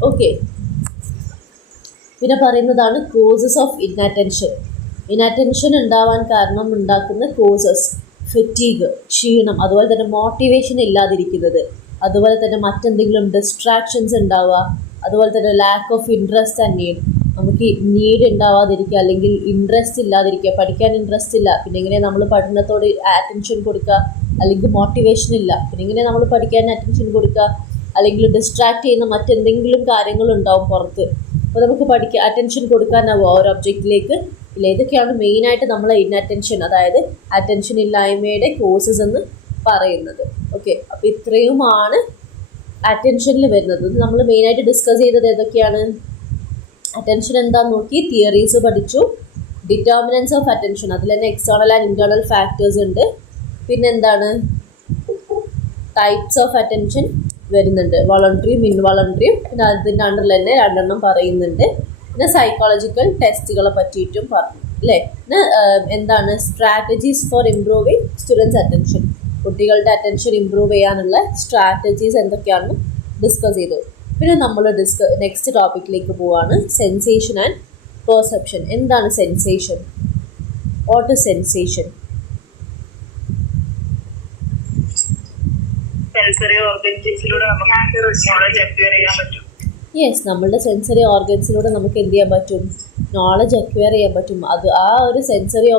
ഓക്കെ, പിന്നെ പറയുന്നതാണ് കോസസ് ഓഫ് ഇൻഅറ്റൻഷൻ. ഇൻഅറ്റൻഷൻ ഉണ്ടാവാൻ കാരണം ഉണ്ടാക്കുന്ന കോസസ്: ഫെറ്റീഗ്, ക്ഷീണം, അതുപോലെ തന്നെ മോട്ടിവേഷൻ ഇല്ലാതിരിക്കുന്നത്, അതുപോലെ തന്നെ മറ്റെന്തെങ്കിലും ഡിസ്ട്രാക്ഷൻസ് ഉണ്ടാവുക, അതുപോലെ തന്നെ lack of interest and need. നമുക്ക് നീഡ് ഉണ്ടാവാതിരിക്കുക അല്ലെങ്കിൽ ഇൻട്രസ്റ്റ് ഇല്ലാതിരിക്കുക. പഠിക്കാൻ ഇൻട്രസ്റ്റ് ഇല്ല, പിന്നെ എങ്ങനെ നമ്മൾ പഠനത്തോട് അറ്റൻഷൻ കൊടുക്കുക? അല്ലെങ്കിൽ മോട്ടിവേഷൻ ഇല്ല, പിന്നെ എങ്ങനെ നമ്മൾ പഠിക്കാൻ അറ്റൻഷൻ കൊടുക്കുക? അല്ലെങ്കിൽ ഡിസ്ട്രാക്ട് ചെയ്യുന്ന മറ്റെന്തെങ്കിലും കാര്യങ്ങളുണ്ടാവും പുറത്ത്. അപ്പോൾ നമുക്ക് അറ്റൻഷൻ കൊടുക്കാനാവും ആ ഒരു ഒബ്ജക്റ്റിലേക്ക് ഇല്ല. ഇതൊക്കെയാണ് മെയിനായിട്ട് നമ്മൾ ഇൻഅറ്റൻഷൻ, അതായത് അറ്റൻഷൻ ഇല്ലായ്മയുടെ കോസസ് എന്ന് പറയുന്നത്. ഓക്കെ, അപ്പോൾ ഇത്രയുമാണ് അറ്റൻഷനിൽ വരുന്നത്. നമ്മൾ മെയിനായിട്ട് ഡിസ്കസ് ചെയ്തത് ഏതൊക്കെയാണ്? അറ്റൻഷൻ എന്താണെന്ന് നോക്കി, തിയറീസ് പഠിച്ചു, ഡിറ്റർമിനൻസ് ഓഫ് അറ്റൻഷൻ, അതിൽ തന്നെ എക്സ്റ്റേണൽ ആൻഡ് ഇൻറ്റേർണൽ ഫാക്ടേഴ്സ് ഉണ്ട്. പിന്നെന്താണ്? ടൈപ്സ് ഓഫ് അറ്റൻഷൻ വരുന്നുണ്ട്, വോളണ്ടറിയും ഇൻവോളണ്ടറിയും. പിന്നെ അതിൻ്റെ അണ്ടറിൽ തന്നെ 2 പറയുന്നുണ്ട്. പിന്നെ സൈക്കോളജിക്കൽ ടെസ്റ്റുകളെ പറ്റിയിട്ടും പറഞ്ഞു അല്ലേ. പിന്നെ എന്താണ്? Strategies for improving students attention, കുട്ടികളുടെ അറ്റൻഷൻ ഇമ്പ്രൂവ് ചെയ്യാനുള്ള സ്ട്രാറ്റജീസ് എന്തൊക്കെയാണെന്ന് ഡിസ്കസ് ചെയ്തു. പിന്നെ നമ്മൾ നെക്സ്റ്റ് ടോപ്പിക്കിലേക്ക് പോവാണ്, സെൻസേഷൻ ആൻഡ് പെർസെപ്ഷൻ. എന്താണ് sensation? What is sensation? Yes, നമ്മളുടെ സെൻസറി ഓർഗൻസിലൂടെ നമുക്ക് എന്ത് ചെയ്യാൻ പറ്റും? നോളജ് അക്വയർ ചെയ്യാൻ പറ്റും. അത് ആ ഒരു സെൻസറി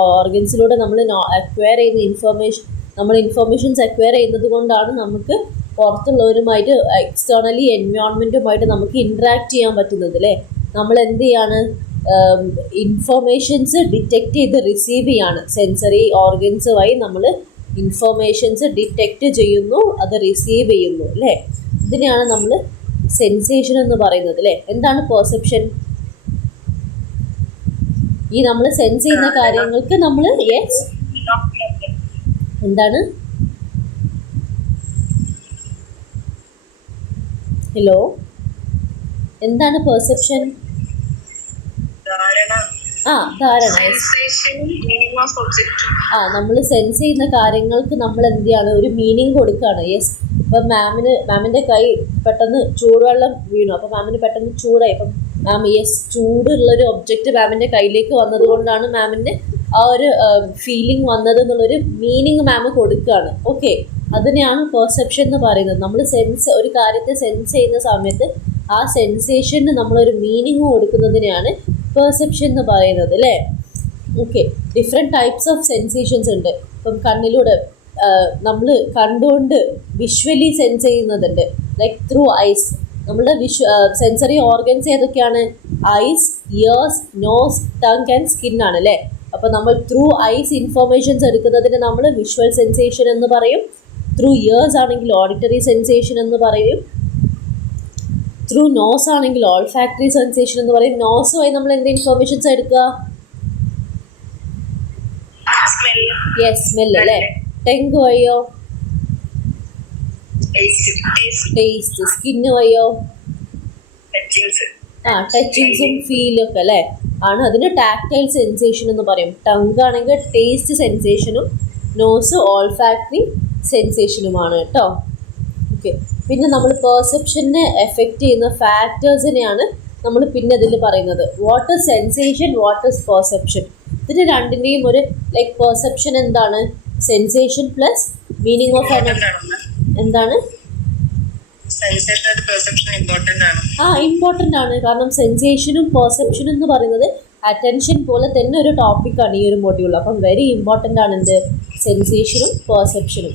ഓർഗൻസിലൂടെ നമ്മൾ അക്വയർ ചെയ്യുന്ന ഇൻഫർമേഷൻസ് അക്വയർ ചെയ്യുന്നത് കൊണ്ടാണ് നമുക്ക് പുറത്തുള്ളവരുമായിട്ട് എക്സ്റ്റേണലി എൻവയോൺമെൻറ്റുമായിട്ട് നമുക്ക് ഇൻട്രാക്ട് ചെയ്യാൻ പറ്റുന്നത് അല്ലേ. നമ്മൾ എന്ത് ചെയ്യാണ്? ഇൻഫർമേഷൻസ് ഡിറ്റക്റ്റ് ചെയ്ത് റിസീവ് ചെയ്യാണ്. സെൻസറി ഓർഗൻസ് വഴി നമ്മൾ ഇൻഫർമേഷൻസ് ഡിറ്റക്റ്റ് ചെയ്യുന്നു, അത് റിസീവ് ചെയ്യുന്നു അല്ലേ. ഇതിനെയാണ് നമ്മൾ സെൻസേഷൻ എന്ന് പറയുന്നത് അല്ലേ. എന്താണ് പെർസെപ്ഷൻ? ഈ നമ്മൾ സെൻസ് ചെയ്യുന്ന കാര്യങ്ങൾക്ക് നമ്മൾ യെസ് എന്താണ് ഹലോ എന്താണ് പെർസെപ്ഷൻ? ധാരണ. നമ്മൾ സെൻസ് ചെയ്യുന്ന കാര്യങ്ങൾക്ക് നമ്മൾ എന്ത് ചെയ്യാണ്, ഒരു മീനിങ് കൊടുക്കുകയാണ്. യെസ്. ഇപ്പം മാമിൻ്റെ കൈ പെട്ടെന്ന് ചൂടുവെള്ളം വീണു, അപ്പം മാമിന് പെട്ടെന്ന് ചൂടായി. അപ്പം മാം യെസ് ചൂടുള്ളൊരു ഒബ്ജക്റ്റ് മാമിൻ്റെ കയ്യിലേക്ക് വന്നത് കൊണ്ടാണ് മാമിൻ്റെ ആ ഒരു ഫീലിംഗ് വന്നത് എന്നുള്ളൊരു മീനിങ് മാം കൊടുക്കുകയാണ്. ഓക്കെ, അതിനെയാണ് പെർസെപ്ഷൻ എന്ന് പറയുന്നത്. നമ്മൾ ഒരു കാര്യത്തെ സെൻസ് ചെയ്യുന്ന സമയത്ത് ആ സെൻസേഷന് നമ്മളൊരു മീനിങ് കൊടുക്കുന്നതിനെയാണ് പെർസെപ്ഷൻ എന്ന് പറയുന്നത് അല്ലേ. Okay, different types of sensations ഉണ്ട്. ഇപ്പം കണ്ണിലൂടെ നമ്മൾ കണ്ടുകൊണ്ട് വിഷ്വലി സെൻസ് ചെയ്യുന്നതുണ്ട്, ലൈക്ക് ത്രൂ ഐസ്. നമ്മളുടെ സെൻസറി ഓർഗൻസ് ഏതൊക്കെയാണ്? Eyes, ears, nose, tongue and skin ആണ് അല്ലേ. അപ്പോൾ നമ്മൾ ത്രൂ ഐസ് ഇൻഫോർമേഷൻസ് എടുക്കുന്നതിന് നമ്മൾ വിഷ്വൽ സെൻസേഷൻ എന്ന് പറയും. ത്രൂ ഇയേഴ്സ് ആണെങ്കിൽ ഓഡിറ്ററി സെൻസേഷൻ എന്ന് പറയും. ത്രൂ നോസ് ആണെങ്കിൽ ഓൾഫാക്ടറി സെൻസേഷൻ എന്ന് പറയും. നോസ് വഴി നമ്മൾ എന്ത് ഇൻഫോർമേഷൻസ് എടുക്കുക? യെസ്, സ്മെൽ അല്ലേ. ടങ് വഴിയോ? ടേസ്റ്റ്. സ്കിന്ന് വഴിയോ? ടച്ചിങ്സും ഫീലും ഒക്കെ അല്ലേ ആണ്. അതിന് ടാക്ടൈൽ സെൻസേഷൻ എന്ന് പറയും. ടങ് ആണെങ്കിൽ ടേസ്റ്റ് സെൻസേഷനും നോസ് ഓൾഫാക്ടറി സെൻസേഷനുമാണ് കേട്ടോ. ഓക്കെ, പിന്നെ നമ്മൾ പെർസെപ്ഷനെ എഫക്റ്റ് ചെയ്യുന്ന ഫാക്ടേഴ്സിനെയാണ് നമ്മൾ പിന്നെ അതിൽ പറയുന്നത്. What is sensation, what is perception. ഇതിന് രണ്ടിൻ്റെയും ഒരു ലൈക്ക് പെർസെപ്ഷൻ എന്താണ്? സെൻസേഷൻ പ്ലസ് മീനിങ് ഓഫ് എന്താണ്? ഇമ്പോർട്ടൻ്റ് ആണ്. കാരണം സെൻസേഷനും പെർസെപ്ഷനും എന്ന് പറയുന്നത് അറ്റൻഷൻ പോലെ തന്നെ ഒരു ടോപ്പിക്കാണ് ഈ ഒരു മൊഡ്യൂൾ. അപ്പം വെരി ഇമ്പോർട്ടൻ്റ് ആണ് എന്ത്? സെൻസേഷനും പെർസെപ്ഷനും.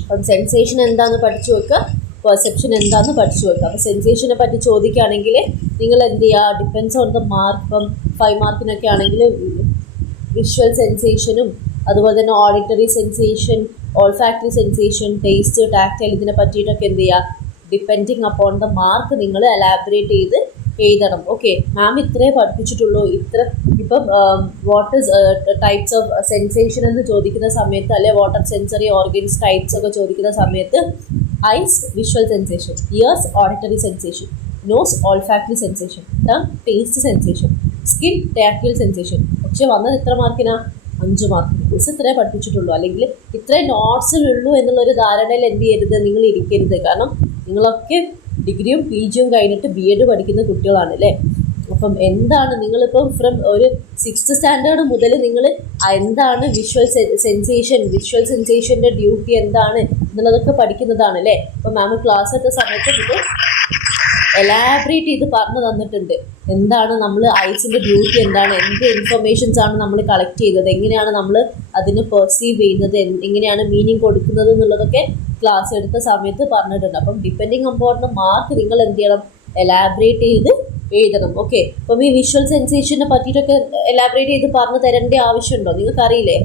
അപ്പം സെൻസേഷൻ എന്താണെന്ന് പഠിച്ചു വെക്കുക, പെർസെപ്ഷൻ എന്താണെന്ന് പഠിച്ചു വെക്കുക. അപ്പോൾ സെൻസേഷനെ പറ്റി ചോദിക്കുകയാണെങ്കിൽ നിങ്ങൾ എന്ത് ചെയ്യുക? Depends on the mark. ഇപ്പം 5 മാർക്കിനൊക്കെ ആണെങ്കിൽ വിഷ്വൽ സെൻസേഷനും അതുപോലെ തന്നെ auditory sensation, olfactory sensation, taste, tactile ഇതിനെ പറ്റിയിട്ടൊക്കെ എന്ത് ചെയ്യുക? ഡിപ്പെൻഡിങ് അപ്പോൺ ദ മാർക്ക് നിങ്ങൾ എലാബറേറ്റ് ചെയ്ത് എഴുതണം. ഓക്കെ, മാം ഇത്രേ പഠിപ്പിച്ചിട്ടുള്ളൂ. ഇപ്പം what is types of sensation എന്ന് ചോദിക്കുന്ന സമയത്ത്, അല്ലെ what are sensory organs types ഒക്കെ ചോദിക്കുന്ന സമയത്ത് eyes visual sensation, ears auditory sensation, nose olfactory sensation, tongue taste sensation, skin tactile sensation. പക്ഷെ വന്നത് എത്ര മാർക്കിനാ? 5 മാർക്കിന്. മിസ് ഇത്രേ പഠിപ്പിച്ചിട്ടുള്ളൂ, അല്ലെങ്കിൽ ഇത്രയും നോട്ട്സിലുള്ളൂ എന്നുള്ളൊരു ധാരണയിൽ എന്ത് ചെയ്യരുത്, നിങ്ങൾ ഇരിക്കരുത്. കാരണം നിങ്ങളൊക്കെ ഡിഗ്രിയും പി ജിയും കഴിഞ്ഞിട്ട് BEd പഠിക്കുന്ന കുട്ടികളാണ് അല്ലേ. അപ്പം എന്താണ് നിങ്ങളിപ്പം ഫ്രം ഒരു 6th സ്റ്റാൻഡേർഡ് മുതൽ നിങ്ങൾ എന്താണ് വിഷ്വൽ സെൻസേഷൻ്റെ ഡ്യൂട്ടി എന്താണ് എന്നുള്ളതൊക്കെ പഠിക്കുന്നതാണ് അല്ലേ. അപ്പം മാം ക്ലാസ് എടുത്ത സമയത്ത് ഇത് എലാബറേറ്റ് ചെയ്ത് പറഞ്ഞു തന്നിട്ടുണ്ട്. എന്താണ് നമ്മൾ ഐസിൻ്റെ ഡ്യൂട്ടി എന്താണ്, എന്ത് ഇൻഫർമേഷൻസ് ആണ് നമ്മൾ കളക്ട് ചെയ്തത്, എങ്ങനെയാണ് നമ്മൾ അതിന് പെർസീവ് ചെയ്യുന്നത്, എങ്ങനെയാണ് മീനിങ് കൊടുക്കുന്നത് എന്നുള്ളതൊക്കെ ക്ലാസ് എടുത്ത സമയത്ത് പറഞ്ഞിട്ടുണ്ട്. അപ്പം ഡിപ്പെൻഡിങ് അപ്പോൺ ദ മാർക്ക് നിങ്ങൾ എന്ത് ചെയ്യണം? എലാബറേറ്റ് ചെയ്ത് എഴുതണം. ഓക്കെ, അപ്പം ഈ വിഷ്വൽ സെൻസേഷനെ പറ്റിയിട്ടൊക്കെ എലാബറേറ്റ് ചെയ്ത് പറഞ്ഞു തരേണ്ട ആവശ്യമുണ്ടോ? നിങ്ങൾക്ക് അറിയില്ലേ?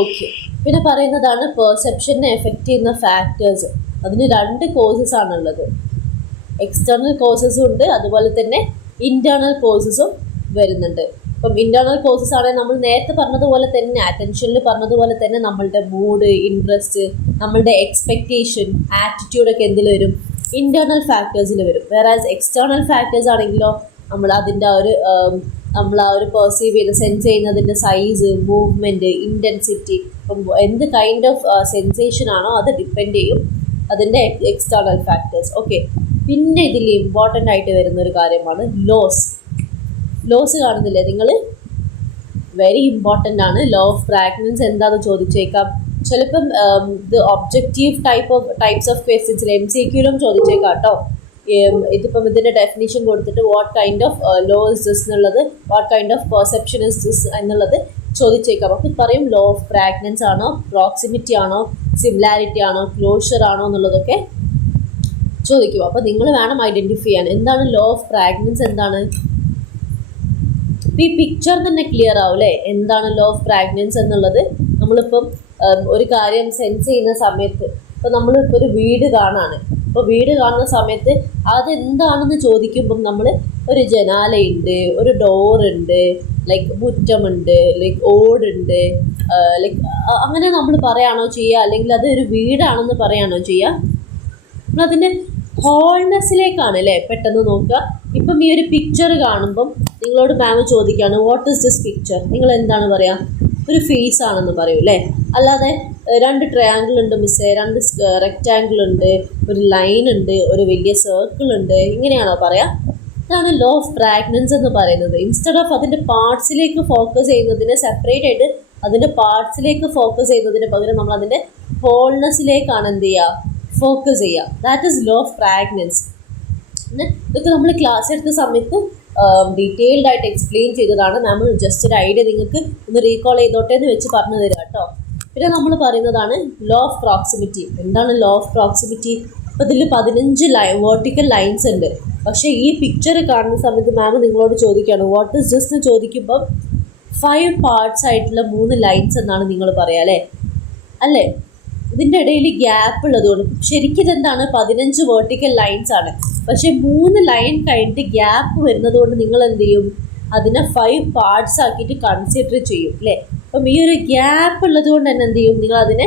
ഓക്കെ, പിന്നെ പറയുന്നതാണ് പെർസെപ്ഷനെ എഫക്റ്റ് ചെയ്യുന്ന ഫാക്ടേഴ്സ്. അതിന് 2 കോസസ് ആണുള്ളത്. എക്സ്റ്റേണൽ കോസസും ഉണ്ട്, അതുപോലെ തന്നെ ഇൻറ്റേർണൽ കോസസും വരുന്നുണ്ട്. ഇപ്പം ഇൻറ്റേർണൽ കോസസ് ആണെങ്കിൽ നമ്മൾ നേരത്തെ പറഞ്ഞതുപോലെ തന്നെ, അറ്റൻഷനിൽ പറഞ്ഞതുപോലെ തന്നെ നമ്മളുടെ മൂഡ്, ഇൻട്രസ്റ്റ്, നമ്മളുടെ എക്സ്പെക്റ്റേഷൻ, ആറ്റിറ്റ്യൂഡൊക്കെ എന്തിൽ വരും? ഇൻറ്റേർണൽ ഫാക്ടേഴ്സിൽ വരും. വേറാസ് എക്സ്റ്റേർണൽ ഫാക്ടേഴ്സ് ആണെങ്കിലോ നമ്മൾ അതിൻ്റെ നമ്മൾ ആ ഒരു പെർസീവ് ചെയ്ത് സെൻസ് ചെയ്യുന്നതിൻ്റെ സൈസ്, മൂവ്മെൻറ്റ്, ഇൻറ്റൻസിറ്റി, ഇപ്പം എന്ത് കൈൻഡ് ഓഫ് സെൻസേഷൻ ആണോ അത് ഡിപ്പെൻഡ് ചെയ്യും അതിൻ്റെ എക്സ്റ്റേർണൽ ഫാക്ടേഴ്സ്. ഓക്കെ, പിന്നെ ഇതിൽ ഇമ്പോർട്ടൻ്റ് ആയിട്ട് വരുന്നൊരു കാര്യമാണ് ലോസ് കാണുന്നില്ലേ നിങ്ങൾ? വെരി ഇമ്പോർട്ടൻ്റ് ആണ്. ലോ ഓഫ് ഫ്രാഗ്മെൻറ്റ്സ് എന്താണെന്ന് ചോദിച്ചേക്കാം. ചിലപ്പം ഇത് ഒബ്ജക്റ്റീവ് ടൈപ്സ് ഓഫ് ക്വസ്റ്റ്യൻസിൽ MCQയിലും ചോദിച്ചേക്കാം കേട്ടോ. ഇതിപ്പം ഇതിൻ്റെ ഡെഫിനിഷൻ കൊടുത്തിട്ട് what kind of law is this എന്നുള്ളത്, what kind of perception is this എന്നുള്ളത് ചോദിച്ചേക്കാം. അപ്പോൾ പറയും ലോ ഓഫ് ഫ്രാഗ്മെൻറ്റ്സ് ആണോ, പ്രോക്സിമിറ്റി ആണോ, സിമിലാരിറ്റി ആണോ, ക്ലോഷർ ആണോ എന്നുള്ളതൊക്കെ ചോദിക്കും. അപ്പോൾ നിങ്ങൾ വേണം ഐഡൻറ്റിഫൈ ചെയ്യാൻ എന്താണ് ലോ ഓഫ് ഫ്രാഗ്മെൻറ്റ്സ് എന്താണ്. ഈ പിക്ചർ തന്നെ ക്ലിയർ ആവും അല്ലേ എന്താണ് ലോ ഓഫ് ഫ്രാഗ്മെൻറ്റ്സ് എന്നുള്ളത്. നമ്മളിപ്പം ഒരു കാര്യം സെൻസ് ചെയ്യുന്ന സമയത്ത്, ഇപ്പോൾ നമ്മളിപ്പോൾ ഒരു വീട് കാണാണ്, ഇപ്പോൾ വീട് കാണുന്ന സമയത്ത് അതെന്താണെന്ന് ചോദിക്കുമ്പം നമ്മൾ ഒരു ജനാലയുണ്ട്, ഒരു ഡോറുണ്ട്, ലൈക്ക് മുറ്റമുണ്ട്, ലൈക്ക് ഓടുണ്ട്, ലൈക്ക് അങ്ങനെ നമ്മൾ പറയുകയാണോ ചെയ്യുക, അല്ലെങ്കിൽ അത് ഒരു വീടാണെന്ന് പറയുകയാണോ ചെയ്യുക? അതിൻ്റെ ഹോൾനെസ്സിലേക്കാണ് അല്ലേ പെട്ടെന്ന് നോക്കുക. ഇപ്പം ഈ ഒരു പിക്ചർ കാണുമ്പം നിങ്ങളോട് മാം ചോദിക്കുകയാണ് വാട്ട് ഈസ് ദിസ് പിക്ചർ, നിങ്ങൾ എന്താണ് പറയുക? ഒരു ഫേസ് ആണെന്ന് പറയൂ അല്ലേ. അല്ലാതെ രണ്ട് ട്രയാങ്കിൾ ഉണ്ട് മിസ്സേ, രണ്ട് റെക്റ്റാങ്കിൾ ഉണ്ട്, ഒരു ലൈൻ ഉണ്ട്, ഒരു വലിയ സർക്കിൾ ഉണ്ട്, ഇങ്ങനെയാണോ പറയാം? ഇതാണ് ലോ ഓഫ് ഫ്രാഗ്നൻസ് എന്ന് പറയുന്നത്. ഇൻസ്റ്റെഡ് ഓഫ് അതിൻ്റെ പാർട്സിലേക്ക് ഫോക്കസ് ചെയ്യുന്നതിന്, സെപ്പറേറ്റ് ആയിട്ട് അതിൻ്റെ പാർട്സിലേക്ക് ഫോക്കസ് ചെയ്യുന്നതിന് പകരം നമ്മൾ അതിൻ്റെ ഹോൾനെസ്സിലേക്കാണ് എന്ത് ചെയ്യുക, ഫോക്കസ് ചെയ്യുക. That is law of fragments. ഇതൊക്കെ നമ്മൾ ക്ലാസ് എടുത്ത സമയത്ത് ഡീറ്റെയിൽഡ് ആയിട്ട് എക്സ്പ്ലെയിൻ ചെയ്തതാണ്. മാം ജസ്റ്റ് ഒരു ഐഡിയ നിങ്ങൾക്ക് ഒന്ന് റീകോൾ ചെയ്തോട്ടെ എന്ന് വെച്ച് പറഞ്ഞു തരാം കേട്ടോ. പിന്നെ നമ്മൾ പറയുന്നതാണ് ലോ ഓഫ് പ്രോക്സിമിറ്റി. എന്താണ് ലോ ഓഫ് പ്രോക്സിമിറ്റി? അപ്പോൾ ഇതിൽ 15 വേർട്ടിക്കൽ ലൈൻസ് ഉണ്ട്. പക്ഷേ ഈ പിക്ചർ കാണുന്ന സമയത്ത് മാം നിങ്ങളോട് ചോദിക്കുകയാണ് വാട്ട് ഈസ് ദിസ് എന്ന് ചോദിക്കുമ്പം 5 പാർട്സ് ആയിട്ടുള്ള 3 ലൈൻസ് എന്നാണ് നിങ്ങൾ പറയുക അല്ലേ. ഇതിൻ്റെ ഇടയിൽ ഗ്യാപ്പ് ഉള്ളതുകൊണ്ട് ശരിക്കും ഇതെന്താണ് 15 വേർട്ടിക്കൽ ലൈൻസ് ആണ്. പക്ഷേ 3 ലൈൻ കഴിഞ്ഞിട്ട് ഗ്യാപ്പ് വരുന്നത് കൊണ്ട് നിങ്ങൾ എന്ത് ചെയ്യും, അതിനെ 5 പാർട്സ് ആക്കിയിട്ട് കൺസിഡർ ചെയ്യും അല്ലേ. അപ്പം ഈ ഒരു ഗ്യാപ്പ് ഉള്ളത് കൊണ്ട് തന്നെ എന്ത് ചെയ്യും, നിങ്ങൾ അതിനെ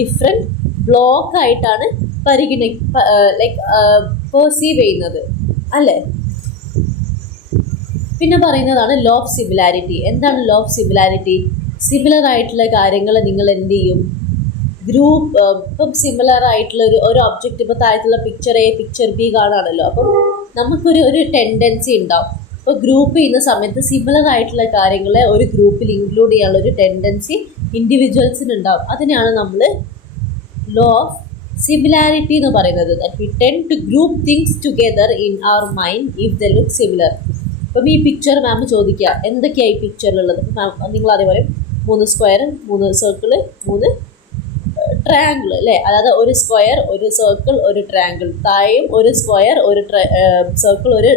ഡിഫറെൻറ്റ് ബ്ലോക്ക് ആയിട്ടാണ് പെർസീവ് ചെയ്യുന്നത് അല്ലേ. പിന്നെ പറയുന്നതാണ് ലോ ഓഫ് സിമിലാരിറ്റി. എന്താണ് ലോ ഓഫ് സിമിലാരിറ്റി? സിമിലർ ആയിട്ടുള്ള കാര്യങ്ങൾ നിങ്ങൾ എന്ത് ചെയ്യും, ഗ്രൂപ്പ് ഇപ്പം സിമിലർ ആയിട്ടുള്ള ഒരു ഒബ്ജക്റ്റ്, ഇപ്പോൾ താഴത്തുള്ള പിക്ചർ എ പിക്ചർ ബി കാണുകയാണല്ലോ. അപ്പം നമുക്കൊരു ടെൻഡൻസി ഉണ്ടാവും. ഇപ്പോൾ ഗ്രൂപ്പ് ചെയ്യുന്ന സമയത്ത് സിമിലർ ആയിട്ടുള്ള കാര്യങ്ങളെ ഒരു ഗ്രൂപ്പിൽ ഇൻക്ലൂഡ് ചെയ്യാനുള്ള ഒരു ടെൻഡൻസി ഇൻഡിവിജ്വൽസിന് ഉണ്ടാവും. അതിനെയാണ് നമ്മൾ ലോ ഓഫ് സിമിലാരിറ്റി എന്ന് പറയുന്നത്. That we tend to group things together in our mind if the look similar. അപ്പം ഈ പിക്ചർ മാം ചോദിക്കുക എന്തൊക്കെയാണ് ഈ പിക്ചറിലുള്ളത്. നിങ്ങൾ അതേപോലെ 3 സ്ക്വയർ, 3 സർക്കിള്, 3 ട്രയാങ്കിൾ അല്ലേ. അതായത് ഒരു സ്ക്വയർ, ഒരു സർക്കിൾ, ഒരു ട്രയാങ്കിൾ, താഴെയും ഒരു സ്ക്വയർ, ഒരു സർക്കിൾ, ഒരു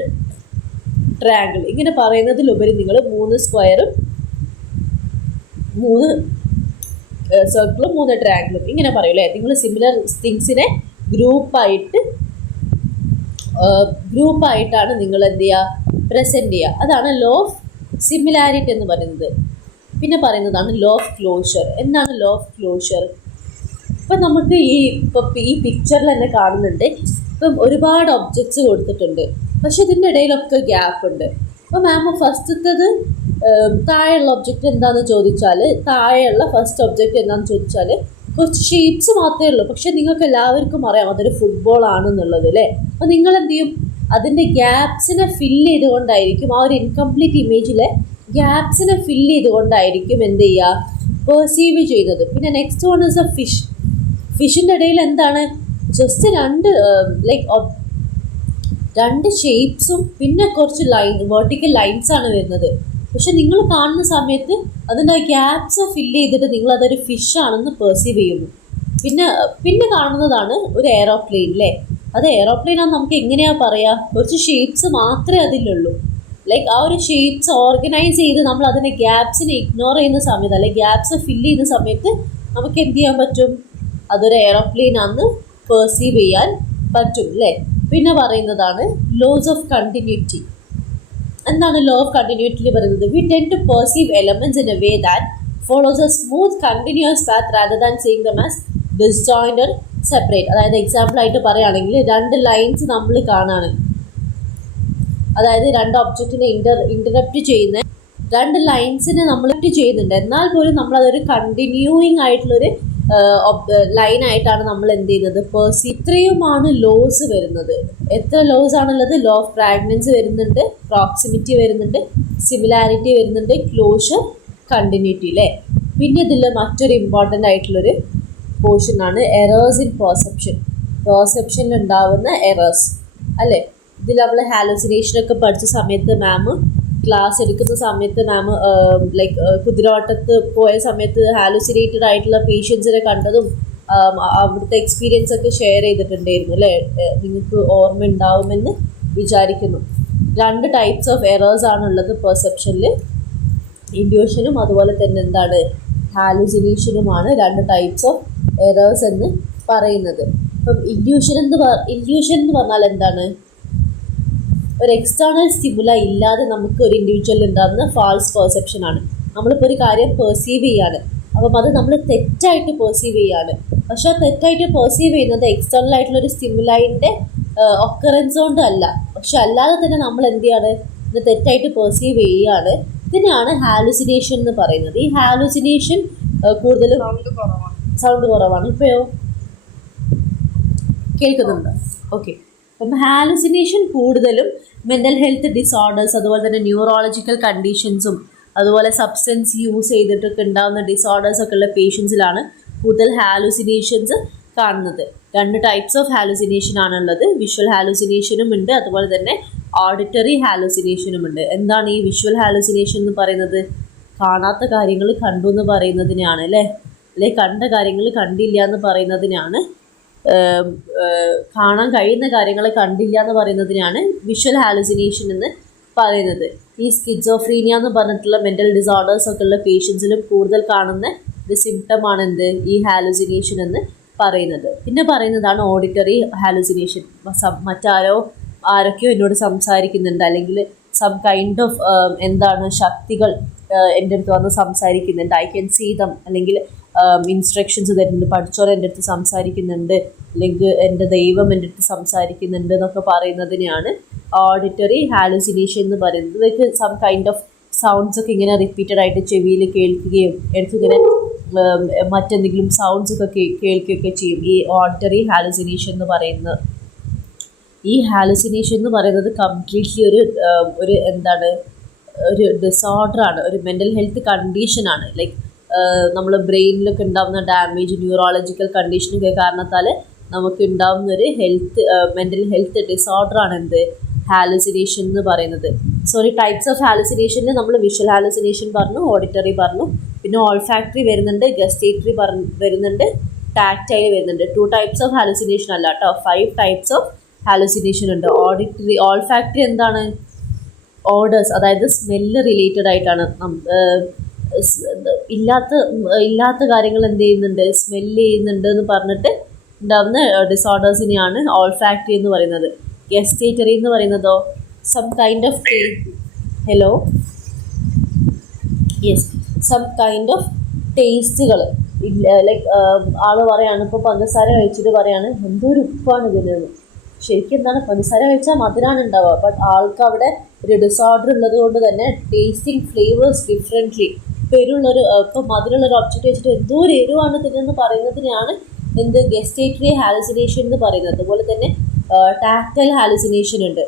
ട്രയാങ്കിൾ, ഇങ്ങനെ പറയുന്നതിലുപരി നിങ്ങൾ 3 സ്ക്വയറും 3 സർക്കിളും 3 ട്രയാങ്കിളും ഇങ്ങനെ പറയും അല്ലേ. നിങ്ങൾ സിമിലർ തിങ്സിനെ ഗ്രൂപ്പായിട്ടാണ് നിങ്ങൾ എന്ത് ചെയ്യുക, പ്രസൻറ്റ് ചെയ്യുക. അതാണ് ലോ ഓഫ് സിമിലാരിറ്റി എന്ന് പറയുന്നത്. പിന്നെ പറയുന്നതാണ് ലോ ഓഫ് ക്ലോഷർ. എന്താണ് ലോ ഓഫ് ക്ലോഷർ? ഇപ്പം നമുക്ക് ഈ പിക്ചറിൽ തന്നെ കാണുന്നുണ്ട്, ഇപ്പം ഒരുപാട് ഒബ്ജക്ട്സ് കൊടുത്തിട്ടുണ്ട്, പക്ഷെ ഇതിൻ്റെ ഇടയിലൊക്കെ ഗ്യാപ്പ് ഉണ്ട്. അപ്പോൾ മാം ഫസ്റ്റത്തത് താഴെയുള്ള ഒബ്ജക്റ്റ് എന്താണെന്ന് ചോദിച്ചാൽ, താഴെയുള്ള ഫസ്റ്റ് ഒബ്ജക്റ്റ് എന്താണെന്ന് ചോദിച്ചാൽ കുറച്ച് ഷേപ്സ് മാത്രമേ ഉള്ളൂ. പക്ഷെ നിങ്ങൾക്ക് എല്ലാവർക്കും അറിയാം അതൊരു ഫുട്ബോൾ ആണെന്നുള്ളത് അല്ലേ. അപ്പോൾ നിങ്ങൾ എന്ത് ചെയ്യും, അതിൻ്റെ ഗ്യാപ്സിനെ ഫില്ല് ചെയ്തുകൊണ്ടായിരിക്കും, ആ ഒരു ഇൻകംപ്ലീറ്റ് ഇമേജിലെ ഗ്യാപ്സിനെ ഫില്ല് ചെയ്തുകൊണ്ടായിരിക്കും എന്ത് ചെയ്യുക, പെർസീവ് ചെയ്യുന്നത്. പിന്നെ next one is a fish. ഫിഷിൻ്റെ ഇടയിൽ എന്താണ്, ജസ്റ്റ് രണ്ട് ഷേപ്സും പിന്നെ കുറച്ച് വെർട്ടിക്കൽ ലൈൻസാണ് വരുന്നത്. പക്ഷെ നിങ്ങൾ കാണുന്ന സമയത്ത് അതിൻ്റെ ഗ്യാപ്സ് ഫില്ല് ചെയ്തിട്ട് നിങ്ങളതൊരു ഫിഷാണെന്ന് പെർസീവ് ചെയ്യുന്നു. പിന്നെ കാണുന്നതാണ് ഒരു എയറോപ്ലെയിൻ അല്ലേ. അത് എയറോപ്ലെയിനാണെന്ന് നമുക്ക് എങ്ങനെയാണ് പറയുക, കുറച്ച് ഷേപ്സ് മാത്രമേ അതിലുള്ളൂ. ആ ഒരു ഷേപ്സ് ഓർഗനൈസ് ചെയ്ത് നമ്മൾ അതിൻ്റെ ഗ്യാപ്സിനെ ഇഗ്നോർ ചെയ്യുന്ന സമയത്ത്, അല്ലെങ്കിൽ ഗ്യാപ്സ് ഫില്ല് ചെയ്യുന്ന സമയത്ത് നമുക്ക് എന്ത് ചെയ്യാൻ പറ്റും, അതൊരു എയറോപ്ലെയിൻ ആണെന്ന് പെർസീവ് ചെയ്യാൻ പറ്റും അല്ലേ. പിന്നെ പറയുന്നതാണ് ലോസ് ഓഫ് കണ്ടിന്യൂറ്റി. എന്താണ് ലോ ഓഫ് കണ്ടിന്യൂറ്റിയിൽ പറയുന്നത്? We tend to perceive elements in a way that follows a smooth continuous path rather than seeing them as disjointed separate. അതായത് എക്സാമ്പിൾ ആയിട്ട് പറയുകയാണെങ്കിൽ 2 ലൈൻസ് നമ്മൾ കാണാണ്, അതായത് 2 ഒബ്ജക്റ്റിനെ ഇന്ററപ്റ്റ് ചെയ്യുന്ന 2 ലൈൻസിനെ നമ്മൾ ചെയ്യുന്നുണ്ട്, എന്നാൽ പോലും നമ്മളതൊരു കണ്ടിന്യൂയിങ് ആയിട്ടുള്ളൊരു ലൈനായിട്ടാണ് നമ്മൾ എന്ത് ചെയ്യുന്നത്, ഇത്രയുമാണ് ലോസ് വരുന്നത്. എത്ര ലോസ് ആണുള്ളത്? ലോ ഓഫ് ഫ്രാഗ്നൻസ് വരുന്നുണ്ട്, പ്രോക്സിമിറ്റി വരുന്നുണ്ട്, സിമിലാരിറ്റി വരുന്നുണ്ട്, ക്ലോഷർ, കണ്ടിന്യൂറ്റി അല്ലേ. പിന്നെ ഇതിൽ മറ്റൊരു ഇമ്പോർട്ടൻ്റ് ആയിട്ടുള്ളൊരു പോർഷനാണ് എറേഴ്സ് ഇൻ പെർസെപ്ഷനിൽ ഉണ്ടാവുന്ന എറേഴ്സ് അല്ലേ. ഇതിൽ നമ്മൾ ഹാലുസിനേഷനൊക്കെ പഠിച്ച സമയത്ത് മാം ക്ലാസ് എടുക്കുന്ന സമയത്ത് മാം കുതിരവട്ടത്ത് പോയ സമയത്ത് ഹാലുസിനേറ്റഡ് ആയിട്ടുള്ള പേഷ്യൻസിനെ കണ്ടതും അവിടുത്തെ എക്സ്പീരിയൻസ് ഒക്കെ ഷെയർ ചെയ്തിട്ടുണ്ടായിരുന്നു അല്ലേ. നിങ്ങൾക്ക് ഓർമ്മ ഉണ്ടാവുമെന്ന് വിചാരിക്കുന്നു. 2 ടൈപ്സ് ഓഫ് എറേഴ്സ് ആണുള്ളത് പെർസെപ്ഷനിൽ. ഇൻഡ്യൂഷനും അതുപോലെ തന്നെ എന്താണ് ഹാലുസിനേഷനുമാണ് 2 ടൈപ്സ് ഓഫ് എറേഴ്സ് എന്ന് പറയുന്നത്. അപ്പം ഇല്യൂഷൻ എന്ന് പറഞ്ഞാൽ എന്താണ്? ഒരു എക്സ്റ്റേണൽ സ്റ്റിമുല ഇല്ലാതെ നമുക്ക് ഒരു ഇൻഡിവിജ്വലിൽ ഉണ്ടാകുന്ന ഫാൾസ് പെർസെപ്ഷൻ ആണ്. നമ്മളിപ്പോൾ ഒരു കാര്യം പെർസീവ് ചെയ്യാണ്, അപ്പം അത് നമ്മൾ തെറ്റായിട്ട് പെർസീവ് ചെയ്യാണ്. പക്ഷെ ആ തെറ്റായിട്ട് പെർസീവ് ചെയ്യുന്നത് എക്സ്റ്റേണൽ ആയിട്ടുള്ള ഒരു സ്റ്റിമുലൈൻ്റെ ഒക്കറൻസ് കൊണ്ടല്ല, പക്ഷെ അല്ലാതെ തന്നെ നമ്മൾ എന്ത് ചെയ്യാണ്, ഇത് തെറ്റായിട്ട് പെർസീവ് ചെയ്യുകയാണ്. ഇതിനാണ് ഹാലുസിനേഷൻ എന്ന് പറയുന്നത്. ഈ ഹാലുസിനേഷൻ കൂടുതലും സൗണ്ട് കുറവാണ്. ഇപ്പോഴോ കേൾക്കുന്നുണ്ടോ? ഓക്കെ. അപ്പം ഹാലുസിനേഷൻ കൂടുതലും മെൻ്റൽ ഹെൽത്ത് ഡിസോർഡേഴ്സ്, അതുപോലെ തന്നെ ന്യൂറോളജിക്കൽ കണ്ടീഷൻസും അതുപോലെ സബ്സ്റ്റൻസ് യൂസ് ചെയ്തിട്ടൊക്കെ ഉണ്ടാകുന്ന ഡിസോർഡേഴ്സ് ഒക്കെ ഉള്ള പേഷ്യൻസിലാണ് കൂടുതൽ ഹാലുസിനേഷൻസ് കാണുന്നത്. 2 ടൈപ്സ് ഓഫ് ഹാലുസിനേഷൻ ആണുള്ളത്. വിഷ്വൽ ഹാലുസിനേഷനും ഉണ്ട്, അതുപോലെ തന്നെ ഓഡിറ്ററി ഹാലുസിനേഷനും ഉണ്ട്. എന്താണ് ഈ വിഷ്വൽ ഹാലുസിനേഷൻ എന്ന് പറയുന്നത്? കാണാത്ത കാര്യങ്ങൾ കണ്ടു എന്ന് പറയുന്നതിനാണ്, അല്ലെ കണ്ട കാര്യങ്ങൾ കണ്ടില്ല എന്ന് പറയുന്നതിനാണ്. കാണാൻ കഴിയുന്ന കാര്യങ്ങളെ കണ്ടില്ല എന്ന് പറയുന്നതിനാണ് വിഷ്വൽ ഹാലുസിനേഷൻ എന്ന് പറയുന്നത്. ഈ സ്കിസോഫ്രീനിയ എന്ന് പറഞ്ഞിട്ടുള്ള മെൻ്റൽ ഡിസോർഡേഴ്സ് ഒക്കെ ഉള്ള പേഷ്യൻസിലും കൂടുതൽ കാണുന്ന ഒരു സിംറ്റമാണ് എന്ത്? ഈ ഹാലുസിനേഷൻ എന്ന് പറയുന്നത്. പിന്നെ പറയുന്നതാണ് ഓഡിറ്ററി ഹാലുസിനേഷൻ. ആരൊക്കെയോ എന്നോട് സംസാരിക്കുന്നുണ്ട്, അല്ലെങ്കിൽ സം കൈൻഡ് ഓഫ് എന്താണ് ശക്തികൾ എൻ്റെ അടുത്ത് വന്ന് സംസാരിക്കുന്നുണ്ട്, ഐ ക്യാൻ സീ ദം, അല്ലെങ്കിൽ ഇൻസ്ട്രക്ഷൻസ് തരുന്നുണ്ട്, പഠിച്ചോരെ എൻ്റെ അടുത്ത് സംസാരിക്കുന്നുണ്ട്, അല്ലെങ്കിൽ എൻ്റെ ദൈവം എൻ്റെ അടുത്ത് സംസാരിക്കുന്നുണ്ട് എന്നൊക്കെ പറയുന്നതിനെയാണ് ഓഡിറ്ററി ഹാലുസിനേഷൻ എന്ന് പറയുന്നത്. ഇതൊക്കെ സം കൈൻഡ് ഓഫ് സൗണ്ട്സ് ഒക്കെ ഇങ്ങനെ റിപ്പീറ്റഡ് ആയിട്ട് ചെവിയിൽ കേൾക്കുകയും എനിക്കിങ്ങനെ മറ്റെന്തെങ്കിലും സൗണ്ട്സ് ഒക്കെ കേൾക്കുകയൊക്കെ ചെയ്യും. ഈ ഓഡിറ്ററി ഹാലുസിനേഷൻ എന്ന് പറയുന്നത്. ഈ ഹാലുസിനേഷൻ എന്ന് പറയുന്നത് കംപ്ലീറ്റ്ലി ഒരു എന്താണ്, ഒരു ഡിസോർഡറാണ്, ഒരു മെൻ്റൽ ഹെൽത്ത് കണ്ടീഷനാണ്. ലൈക്ക് നമ്മൾ ബ്രെയിനിലൊക്കെ ഉണ്ടാകുന്ന ഡാമേജ്, ന്യൂറോളജിക്കൽ കണ്ടീഷനൊക്കെ കാരണത്താൽ നമുക്ക് ഉണ്ടാകുന്ന ഒരു മെൻ്റൽ ഹെൽത്ത് ഡിസോർഡറാണ് എന്ത്? ഹാലുസിനേഷൻ എന്ന് പറയുന്നത്. സോറി, ടൈപ്സ് ഓഫ് ഹാലുസിനേഷനിൽ നമ്മൾ വിഷ്വൽ ഹാലുസിനേഷൻ പറഞ്ഞു, ഓഡിറ്ററി പറഞ്ഞു, പിന്നെ ഓൾഫാക്ടറി വരുന്നുണ്ട്, ഗസ്റ്റേറ്ററി വരുന്നുണ്ട്, ടാക്ടൈൽ വരുന്നുണ്ട്. 2 ടൈപ്സ് ഓഫ് ഹാലുസിനേഷൻ അല്ല കേട്ടോ, 5 ടൈപ്സ് ഓഫ് ഹാലുസിനേഷൻ ഉണ്ട്. ഓൾഫാക്ടറി എന്താണ്? ഓഡേഴ്സ്, അതായത് സ്മെല്ല് റിലേറ്റഡ് ആയിട്ടാണ്. ഇല്ലാത്ത കാര്യങ്ങൾ എന്ത് ചെയ്യുന്നുണ്ട്? സ്മെല്ല് ചെയ്യുന്നുണ്ട് എന്ന് പറഞ്ഞിട്ട് ഉണ്ടാകുന്ന ഡിസോർഡേഴ്സിനെയാണ് ഓൾഫാക്ടറി എന്ന് പറയുന്നത്. ഗസ്റ്റേറ്ററി എന്ന് പറയുന്നതോ some kind of some kind of ടേസ്റ്റുകൾ. ലൈക്ക് ആൾ പറയാണ്, ഇപ്പോൾ പഞ്ചസാര കഴിച്ചിട്ട് പറയാണ് എന്തോ ഒരു ഉപ്പാണ് ഇതിനെന്ന്. ശരിക്കും എന്താണ്, പഞ്ചസാര കഴിച്ചാൽ മധുരമാണ് ഉണ്ടാവുക, ബട്ട് ആൾക്ക് അവിടെ ഒരു ഡിസോർഡർ ഉള്ളത് കൊണ്ട് തന്നെ ടേസ്റ്റിംഗ് ഫ്ലേവേഴ്സ് ഡിഫറെൻ്റ്ലി. ഇപ്പോൾ മധുരമുള്ളൊരു ഒബ്ജക്റ്റ് വെച്ചിട്ട് എന്തോ ഒരു എരിവാണ് ഇതിനെന്ന് പറയുന്നതിനാണ് എന്ത്? ഗസ്റ്റേറ്ററി ഹാലുസിനേഷൻ എന്ന് പറയുന്നത്. അതുപോലെ തന്നെ ടാക്ടൈൽ ഹാലുസിനേഷൻ ഉണ്ട്.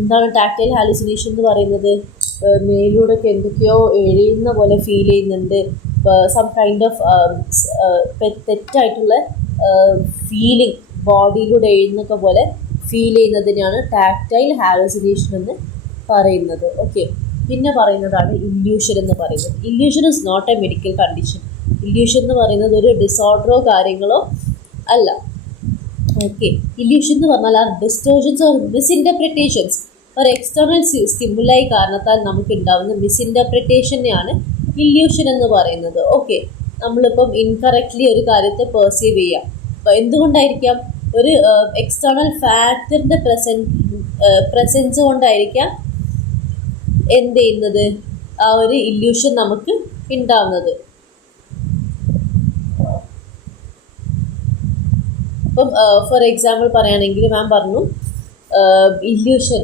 എന്താണ് ടാക്ടൈൽ ഹാലുസിനേഷൻ എന്ന് പറയുന്നത്? മേലൂടെയൊക്കെ എന്തൊക്കെയോ എഴിയുന്ന പോലെ ഫീൽ ചെയ്യുന്നുണ്ട്, സം കൈൻഡ് ഓഫ് തെറ്റായിട്ടുള്ള ഫീലിംഗ് ബോഡിയിലൂടെ എഴുന്നൊക്കെ പോലെ ഫീൽ ചെയ്യുന്നതിനാണ് ടാക്ടൈൽ ഹാലുസിനേഷൻ എന്ന് പറയുന്നത്. ഓക്കെ. പിന്നെ പറയുന്നതാണ് ഇല്യൂഷൻ എന്ന് പറയുന്നത്. Illusion is not a medical condition. Illusion എന്ന് പറയുന്നത് ഒരു ഡിസോർഡറോ കാര്യങ്ങളോ അല്ല. ഓക്കെ. ഇല്യൂഷൻ എന്ന് പറഞ്ഞാൽ ആർ ഡിസ്റ്റോർഷൻസ് ഓർ മിസ്ഇൻ്റർപ്രിറ്റേഷൻസ്. ഒരു എക്സ്റ്റേണൽ സ്റ്റിമുലായി കാരണത്താൽ നമുക്ക് ഉണ്ടാകുന്ന മിസ്ഇൻ്റർപ്രിറ്റേഷനെയാണ് ഇല്യൂഷൻ എന്ന് പറയുന്നത്. ഓക്കെ. നമ്മളിപ്പം ഇൻകറക്റ്റ്ലി ഒരു കാര്യത്തെ പെർസീവ് ചെയ്യാം. അപ്പോൾ എന്തുകൊണ്ടായിരിക്കാം? ഒരു എക്സ്റ്റേണൽ ഫാക്ടറിൻ്റെ പ്രസൻസ് കൊണ്ടായിരിക്കാം എന്ത് ചെയ്യുന്നത്? ആ ഒരു ഇല്യൂഷൻ നമുക്ക് ഉണ്ടാവുന്നത്. ഇപ്പം ഫോർ എക്സാമ്പിൾ പറയുകയാണെങ്കിൽ മാം പറഞ്ഞു, ഇല്യൂഷൻ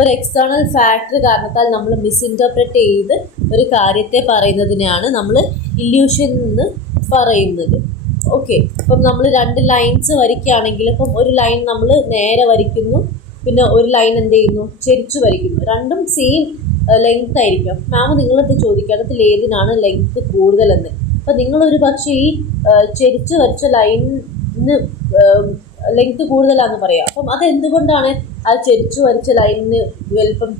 ഒരു എക്സ്റ്റേണൽ ഫാക്ടർ കാരണത്താൽ നമ്മൾ മിസ്ഇൻ്റർപ്രറ്റ് ചെയ്ത് ഒരു കാര്യത്തെ പറയുന്നതിനെയാണ് നമ്മൾ ഇല്യൂഷൻ എന്ന് പറയുന്നത്. ഓക്കെ. ഇപ്പം നമ്മൾ 2 ലൈൻസ് വരയ്ക്കുകയാണെങ്കിൽ ഇപ്പം ഒരു ലൈൻ നമ്മൾ നേരെ വരയ്ക്കുന്നു, പിന്നെ ഒരു ലൈൻ എന്ത് ചെയ്യുന്നു? ചെരിച്ചു വരയ്ക്കുന്നു. രണ്ടും സെയിം ലെങ്ത് ആയിരിക്കും. മാം നിങ്ങളടുത്ത് ചോദിക്കുകയാണ് ഇതിൽ ഏതിനാണ് ലെങ്ത് കൂടുതലെന്ന്. അപ്പം നിങ്ങളൊരു പക്ഷേ ഈ ചെരിച്ചു വരച്ച ലൈനിന് ലെങ്ത് കൂടുതലാണെന്ന് പറയാം. അപ്പം അതെന്തുകൊണ്ടാണ് ആ ചെരിച്ചു വരച്ച ലൈനിന് വലിപ്പം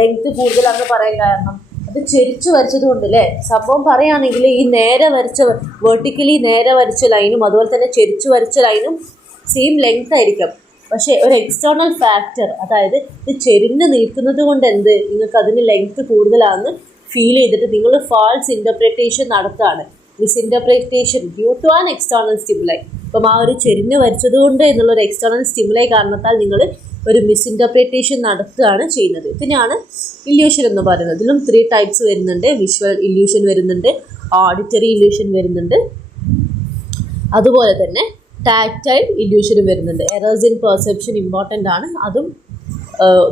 ലെങ്ത് കൂടുതലാണെന്ന് പറയാൻ കാരണം? അത് ചെരിച്ചു വരച്ചത് കൊണ്ട് അല്ലേ? സംഭവം പറയുകയാണെങ്കിൽ ഈ നേരെ വരച്ച വെർട്ടിക്കലി നേരെ വരച്ച ലൈനും അതുപോലെ തന്നെ ചെരിച്ചു വരച്ച ലൈനും സെയിം ലെങ്ത് ആയിരിക്കും. പക്ഷേ ഒരു എക്സ്റ്റേണൽ ഫാക്ടർ, അതായത് ഇത് ചെരിഞ്ഞ് നിൽക്കുന്നത് കൊണ്ട് നിങ്ങൾക്ക് അതിന് ലെങ്ത് കൂടുതലാണെന്ന് ഫീൽ ചെയ്തിട്ട് നിങ്ങൾ ഫാൾസ് ഇൻ്റർപ്രിറ്റേഷൻ നടത്തുകയാണ്. Misinterpretation due to an external stimuli. ഇപ്പം ആ ഒരു ചെരിഞ്ഞ് വരച്ചതുകൊണ്ട് എന്നുള്ളൊരു എക്സ്റ്റേണൽ സ്റ്റിമുലൈ കാരണത്താൽ നിങ്ങൾ ഒരു മിസ്ഇൻ്റർപ്രിറ്റേഷൻ നടത്തുകയാണ് ചെയ്യുന്നത്. ഇതിനാണ് ഇല്യൂഷൻ എന്ന് പറയുന്നത്. ഇതിലും 3 ടൈപ്സ് വരുന്നുണ്ട്. വിഷ്വൽ ഇല്യൂഷൻ വരുന്നുണ്ട്, ഓഡിറ്ററി ഇല്യൂഷൻ വരുന്നുണ്ട്, അതുപോലെ തന്നെ ടാക്ടൈൽ ഇല്യൂഷനും വരുന്നുണ്ട്. എറേഴ്സ് ഇൻ പെർസെപ്ഷൻ ഇമ്പോർട്ടൻ്റ് ആണ്, അതും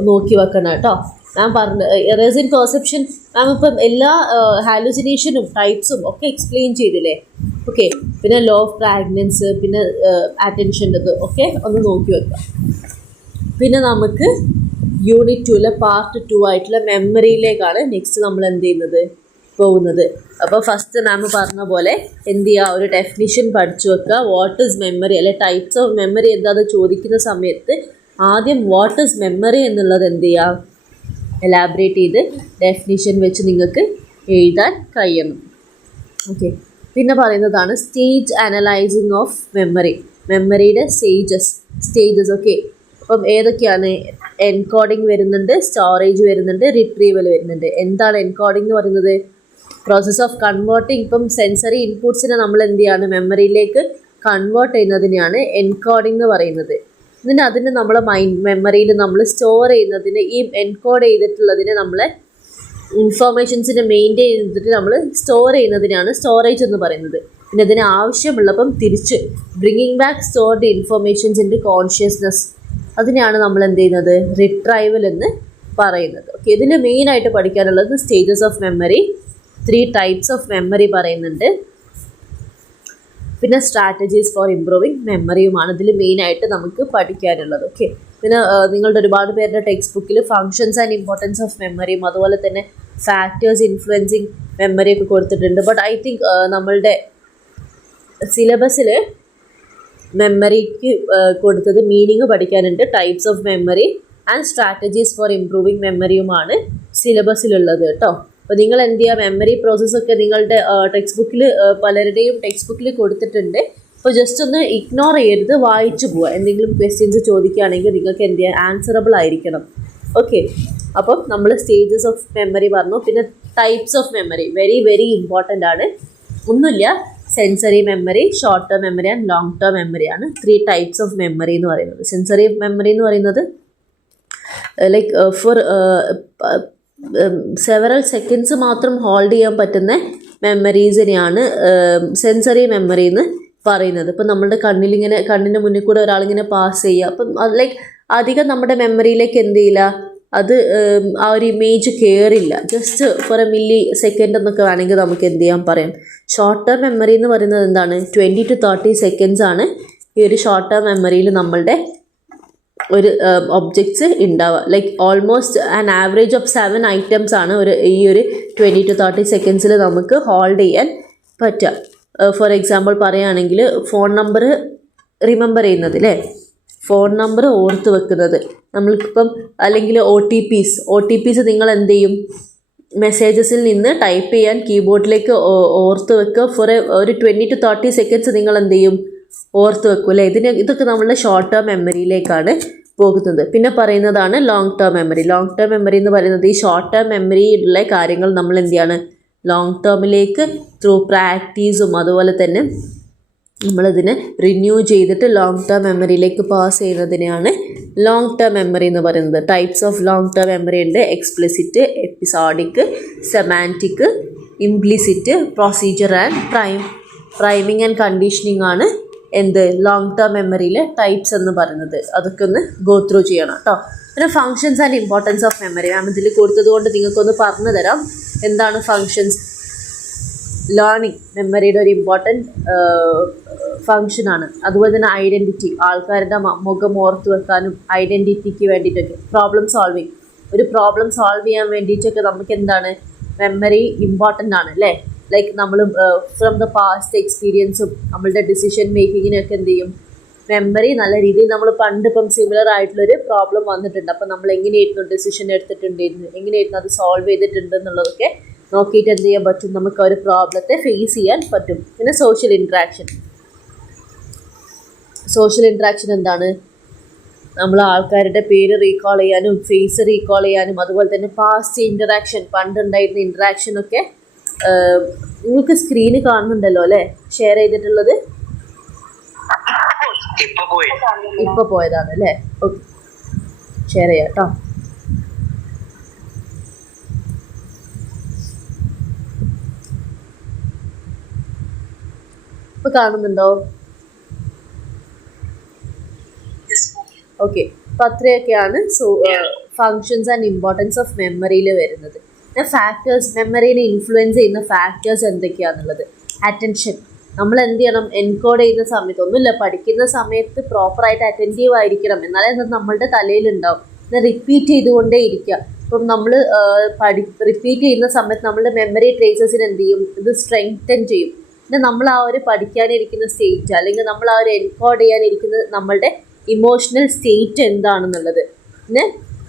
നോക്കി വെക്കണം കേട്ടോ. മാം പറഞ്ഞ എറേഴ്സ് ഇൻ പെർസെപ്ഷൻ മാം ഇപ്പം എല്ലാ ഹാലുസിനേഷനും ടൈപ്സും ഒക്കെ എക്സ്പ്ലെയിൻ ചെയ്തില്ലേ. ഓക്കെ, പിന്നെ ലോ ഓഫ് ഫ്രാഗ്നൻസ്, പിന്നെ അറ്റൻഷൻ്റെ ഒക്കെ ഒന്ന് നോക്കി വെക്കാം. പിന്നെ നമുക്ക് യൂണിറ്റ് 2 പാർട്ട് 2 ആയിട്ടുള്ള മെമ്മറിയിലേക്കാണ് നെക്സ്റ്റ് നമ്മൾ എന്ത് ചെയ്യുന്നത് പോകുന്നത്. അപ്പോൾ ഫസ്റ്റ് മാം പറഞ്ഞ പോലെ എന്ത് ചെയ്യുക, ഒരു ഡെഫിനിഷൻ പഠിച്ചു വെക്കുക. വാട്ട് ഈസ് മെമ്മറി, അല്ലെ ടൈപ്സ് ഓഫ് മെമ്മറി എന്താണെന്ന് ചോദിക്കുന്ന സമയത്ത് ആദ്യം വാട്ട് ഈസ് മെമ്മറി എന്നുള്ളത് എന്ത് ചെയ്യുക, എലാബറേറ്റ് ചെയ്ത് ഡെഫിനിഷൻ വെച്ച് നിങ്ങൾക്ക് എഴുതാൻ കഴിയണം. ഓക്കെ, പിന്നെ പറയുന്നതാണ് സ്റ്റേജ് അനലൈസിങ് ഓഫ് മെമ്മറി. മെമ്മറിയുടെ സ്റ്റേജസ് ഓക്കെ. അപ്പം ഏതൊക്കെയാണ്? എൻകോഡിങ് വരുന്നുണ്ട്, സ്റ്റോറേജ് വരുന്നുണ്ട്, റിട്രീവൽ വരുന്നുണ്ട്. എന്താണ് എൻകോഡിംഗ് എന്ന് പറയുന്നത്? Process of converting. ഇപ്പം സെൻസറി ഇൻപുട്സിനെ നമ്മൾ എന്ത് ചെയ്യാണ്, മെമ്മറിയിലേക്ക് കൺവേർട്ട് ചെയ്യുന്നതിനെയാണ് എൻകോഡിംഗ് എന്ന് പറയുന്നത്. അതിന് നമ്മളെ മെമ്മറിയിൽ നമ്മൾ സ്റ്റോർ ചെയ്യുന്നതിന്, ഈ എൻകോഡ് ചെയ്തിട്ടുള്ളതിന് നമ്മളെ ഇൻഫോർമേഷൻസിനെ മെയിൻറ്റെയിൻ ചെയ്തിട്ട് നമ്മൾ സ്റ്റോർ ചെയ്യുന്നതിനാണ് സ്റ്റോറേജ് എന്ന് പറയുന്നത്. പിന്നെ ഇതിന് ആവശ്യമുള്ളപ്പം തിരിച്ച് bringing back stored informations into consciousness, അതിനെയാണ് നമ്മൾ എന്ത് ചെയ്യുന്നത്, റിട്രൈവൽ എന്ന് പറയുന്നത്. ഓക്കെ, ഇതിൽ മെയിനായിട്ട് പഠിക്കാനുള്ളത് stages of memory, 3 types of memory പറയുന്നുണ്ട്, പിന്നെ സ്ട്രാറ്റജീസ് ഫോർ ഇംപ്രൂവിങ് മെമ്മറിയുമാണ് ഇതിൽ മെയിനായിട്ട് നമുക്ക് പഠിക്കാനുള്ളത്. ഓക്കെ, പിന്നെ നിങ്ങളുടെ ഒരുപാട് പേരുടെ ടെക്സ്റ്റ് ബുക്കിൽ ഫങ്ഷൻസ് ആൻഡ് ഇമ്പോർട്ടൻസ് ഓഫ് മെമ്മറിയും അതുപോലെ തന്നെ ഫാക്ടേഴ്സ് ഇൻഫ്ലുവൻസിങ് മെമ്മറിയൊക്കെ കൊടുത്തിട്ടുണ്ട്. ബട്ട് ഐ തിങ്ക് നമ്മളുടെ സിലബസിൽ മെമ്മറിക്ക് കൊടുത്തത് മീനിങ് പഠിക്കാനുണ്ട്. Types of memory and strategies for improving മെമ്മറിയുമാണ് സിലബസിലുള്ളത് കേട്ടോ. അപ്പോൾ നിങ്ങൾ എന്ത് ചെയ്യുക, മെമ്മറി പ്രോസസ്സൊക്കെ നിങ്ങളുടെ ടെക്സ്റ്റ് ബുക്കിൽ പലരുടെയും ടെക്സ്റ്റ് ബുക്കിൽ കൊടുത്തിട്ടുണ്ട്. അപ്പോൾ ജസ്റ്റ് ഒന്ന് ഇഗ്നോർ ചെയ്യരുത്, വായിച്ചു പോവുക. എന്തെങ്കിലും ക്വസ്റ്റ്യൻസ് ചോദിക്കുകയാണെങ്കിൽ നിങ്ങൾക്ക് എന്ത് ചെയ്യുക, ആൻസറബിൾ ആയിരിക്കണം. ഓക്കെ, അപ്പം നമ്മൾ സ്റ്റേജസ് ഓഫ് മെമ്മറി പറഞ്ഞു. പിന്നെ types of memory very very important ആണ്. ഒന്നുമില്ല, sensory memory, short term memory and long term മെമ്മറിയാണ് 3 ടൈപ്സ് ഓഫ് മെമ്മറി എന്ന് പറയുന്നത്. സെൻസറി മെമ്മറി എന്ന് പറയുന്നത് ലൈക്ക് ഫോർ സെവറൽ സെക്കൻഡ്സ് മാത്രം ഹോൾഡ് ചെയ്യാൻ പറ്റുന്ന മെമ്മറീസിനെയാണ് സെൻസറി മെമ്മറി എന്ന് പറയുന്നത്. ഇപ്പം നമ്മളുടെ കണ്ണിൻ്റെ മുന്നിൽ കൂടെ ഒരാളിങ്ങനെ പാസ് ചെയ്യുക, അപ്പം അത് ലൈക്ക് അധികം നമ്മുടെ മെമ്മറിയിലേക്ക് എന്ത് ചെയ്യില്ല, അത് ആ ഒരു ഇമേജ് കയറില്ല. Just for A milli second എന്നൊക്കെ വേണമെങ്കിൽ നമുക്ക് എന്ത് ചെയ്യാൻ പറയാം. ഷോർട്ട് ടേം മെമ്മറി എന്ന് പറയുന്നത് എന്താണ്, 20 to 30 സെക്കൻഡ്സ് ആണ് ഈ ഒരു ഷോർട്ട് ടേം മെമ്മറിയിൽ നമ്മളുടെ ഒരു ഒബ്ജക്ട്സ് ഉണ്ടാവുക. Like almost an average of 7 items ആണ് ഈ ഒരു 20 to 30 സെക്കൻഡ്സിൽ നമുക്ക് ഹോൾഡ് ചെയ്യാൻ പറ്റുക. ഫോർ എക്സാമ്പിൾ പറയുകയാണെങ്കിൽ ഫോൺ നമ്പർ റിമെമ്പർ ചെയ്യുന്നത് അല്ലേ, ഫോൺ നമ്പർ ഓർത്ത് വെക്കുന്നത് നമ്മൾക്കിപ്പം, അല്ലെങ്കിൽ ഒ ടി പിസ് നിങ്ങൾ എന്ത് ചെയ്യും, മെസ്സേജസിൽ നിന്ന് ടൈപ്പ് ചെയ്യാൻ കീബോർഡിലേക്ക് ഓർത്ത് വെക്കുക. ഫോർ ഒരു 20 to 30 സെക്കൻഡ്സ് നിങ്ങൾ എന്ത് ചെയ്യും, ഓർത്ത് വെക്കും അല്ലേ. ഇതൊക്കെ നമ്മളുടെ ഷോർട്ട് ടേം മെമ്മറിയിലേക്കാണ് പോകുന്നത്. പിന്നെ പറയുന്നതാണ് long term memory. Long term memory എന്ന് പറയുന്നത് ഈ ഷോർട്ട് ടേം മെമ്മറിയിലുള്ള കാര്യങ്ങൾ നമ്മൾ എന്ത് ചെയ്യാണ്, ലോങ് ടേമിലേക്ക് ത്രൂ പ്രാക്ടീസും അതുപോലെ തന്നെ നമ്മളിതിനെ റിന്യൂ ചെയ്തിട്ട് ലോങ് ടേം മെമ്മറിയിലേക്ക് പാസ് ചെയ്യുന്നതിനെയാണ് ലോങ് ടേം മെമ്മറി എന്ന് പറയുന്നത്. Types of long term memory ഉണ്ട്. Explicit, episodic, semantic, implicit, procedure and priming and conditioning ആണ് എന്ത് ലോങ് ടേം മെമ്മറിയിലെ ടൈപ്സ് എന്ന് പറയുന്നത്. അതൊക്കെ ഒന്ന് ഗോ ത്രൂ ചെയ്യണം കേട്ടോ. പിന്നെ functions and importance of memory ma'am ഇതിൽ കൊടുത്തത് കൊണ്ട് നിങ്ങൾക്കൊന്ന് പറഞ്ഞു തരാം. എന്താണ് ഫങ്ഷൻസ്? ലേണിംഗ് മെമ്മറിയുടെ ഒരു ഇമ്പോർട്ടൻറ്റ് ഫങ്ഷനാണ്. അതുപോലെ തന്നെ ഐഡൻറ്റിറ്റി, ആൾക്കാരുടെ മുഖം ഓർത്ത് വെക്കാനും ഐഡൻറ്റിറ്റിക്ക് വേണ്ടിയിട്ടൊക്കെ. പ്രോബ്ലം സോൾവിങ്, ഒരു പ്രോബ്ലം സോൾവ് ചെയ്യാൻ വേണ്ടിയിട്ടൊക്കെ നമുക്ക് എന്താണ്, മെമ്മറി ഇമ്പോർട്ടൻ്റ് ആണ് അല്ലേ. ലൈക്ക് നമ്മൾ ഫ്രം ദ പാസ്റ്റ് എക്സ്പീരിയൻസും നമ്മളുടെ ഡിസിഷൻ മേക്കിങ്ങിനൊക്കെ എന്ത് ചെയ്യും, മെമ്മറി നല്ല രീതിയിൽ നമ്മൾ പണ്ട് ഇപ്പം സിമിലർ ആയിട്ടുള്ളൊരു പ്രോബ്ലം വന്നിട്ടുണ്ട്, അപ്പം നമ്മൾ എങ്ങനെയായിരുന്നു ഡിസിഷൻ എടുത്തിട്ടുണ്ടായിരുന്നു, എങ്ങനെയായിരുന്നു അത് സോൾവ് ചെയ്തിട്ടുണ്ട് എന്നുള്ളതൊക്കെ നോക്കിയിട്ട് എന്ത് ചെയ്യാൻ പറ്റും, നമുക്ക് ആ ഒരു പ്രോബ്ലത്തെ ഫേസ് ചെയ്യാൻ പറ്റും. പിന്നെ സോഷ്യൽ ഇൻട്രാക്ഷൻ എന്താണ്, നമ്മൾ ആൾക്കാരുടെ പേര് റീകോൾ ചെയ്യാനും ഫേസ് റീകോൾ ചെയ്യാനും അതുപോലെ തന്നെ പാസ്റ്റ് ഇൻറ്ററാക്ഷൻ, പണ്ടുണ്ടായിരുന്ന ഇൻറ്ററാക്ഷനൊക്കെ നിങ്ങൾക്ക് സ്ക്രീന് കാണുന്നുണ്ടല്ലോ അല്ലേ, ഷെയർ ചെയ്തിട്ടുള്ളത്? ഇപ്പൊ പോയതാണ് അല്ലേ? ഓക്കെ, ഷെയർ ചെയ്യാം കേട്ടോ. ഇപ്പൊ കാണുന്നുണ്ടോ? ഓക്കെ, അപ്പം അത്രയൊക്കെയാണ് ഫങ്ഷൻസ് ആൻഡ് ഇമ്പോർട്ടൻസ് ഓഫ് മെമ്മറിയിൽ വരുന്നത്. പിന്നെ ഫാക്ടേഴ്സ്, മെമ്മറീനെ ഇൻഫ്ലുവൻസ് ചെയ്യുന്ന ഫാക്ടേഴ്സ് എന്തൊക്കെയാണെന്നുള്ളത്. അറ്റൻഷൻ, നമ്മൾ എന്ത് ചെയ്യണം? എൻകോഡ് ചെയ്യുന്ന സമയത്ത് ഒന്നുമില്ല, പഠിക്കുന്ന സമയത്ത് പ്രോപ്പറായിട്ട് അറ്റൻറ്റീവ് ആയിരിക്കണം, എന്നാലേ അത് നമ്മളുടെ തലയിലുണ്ടാവും. പിന്നെ റിപ്പീറ്റ് ചെയ്തുകൊണ്ടേ ഇരിക്കുക. ഇപ്പം നമ്മൾ റിപ്പീറ്റ് ചെയ്യുന്ന സമയത്ത് നമ്മളുടെ മെമ്മറി ട്രേസസിന് എന്ത് ചെയ്യും? ഇത് സ്ട്രെങ്തൻ ചെയ്യും. പിന്നെ നമ്മൾ ആ ഒരു പഠിക്കാനിരിക്കുന്ന സ്റ്റേറ്റ്, അല്ലെങ്കിൽ നമ്മൾ ആ ഒരു എൻകോഡ് ചെയ്യാനിരിക്കുന്ന നമ്മളുടെ ഇമോഷണൽ സ്റ്റേറ്റ് എന്താണെന്നുള്ളത്. പിന്നെ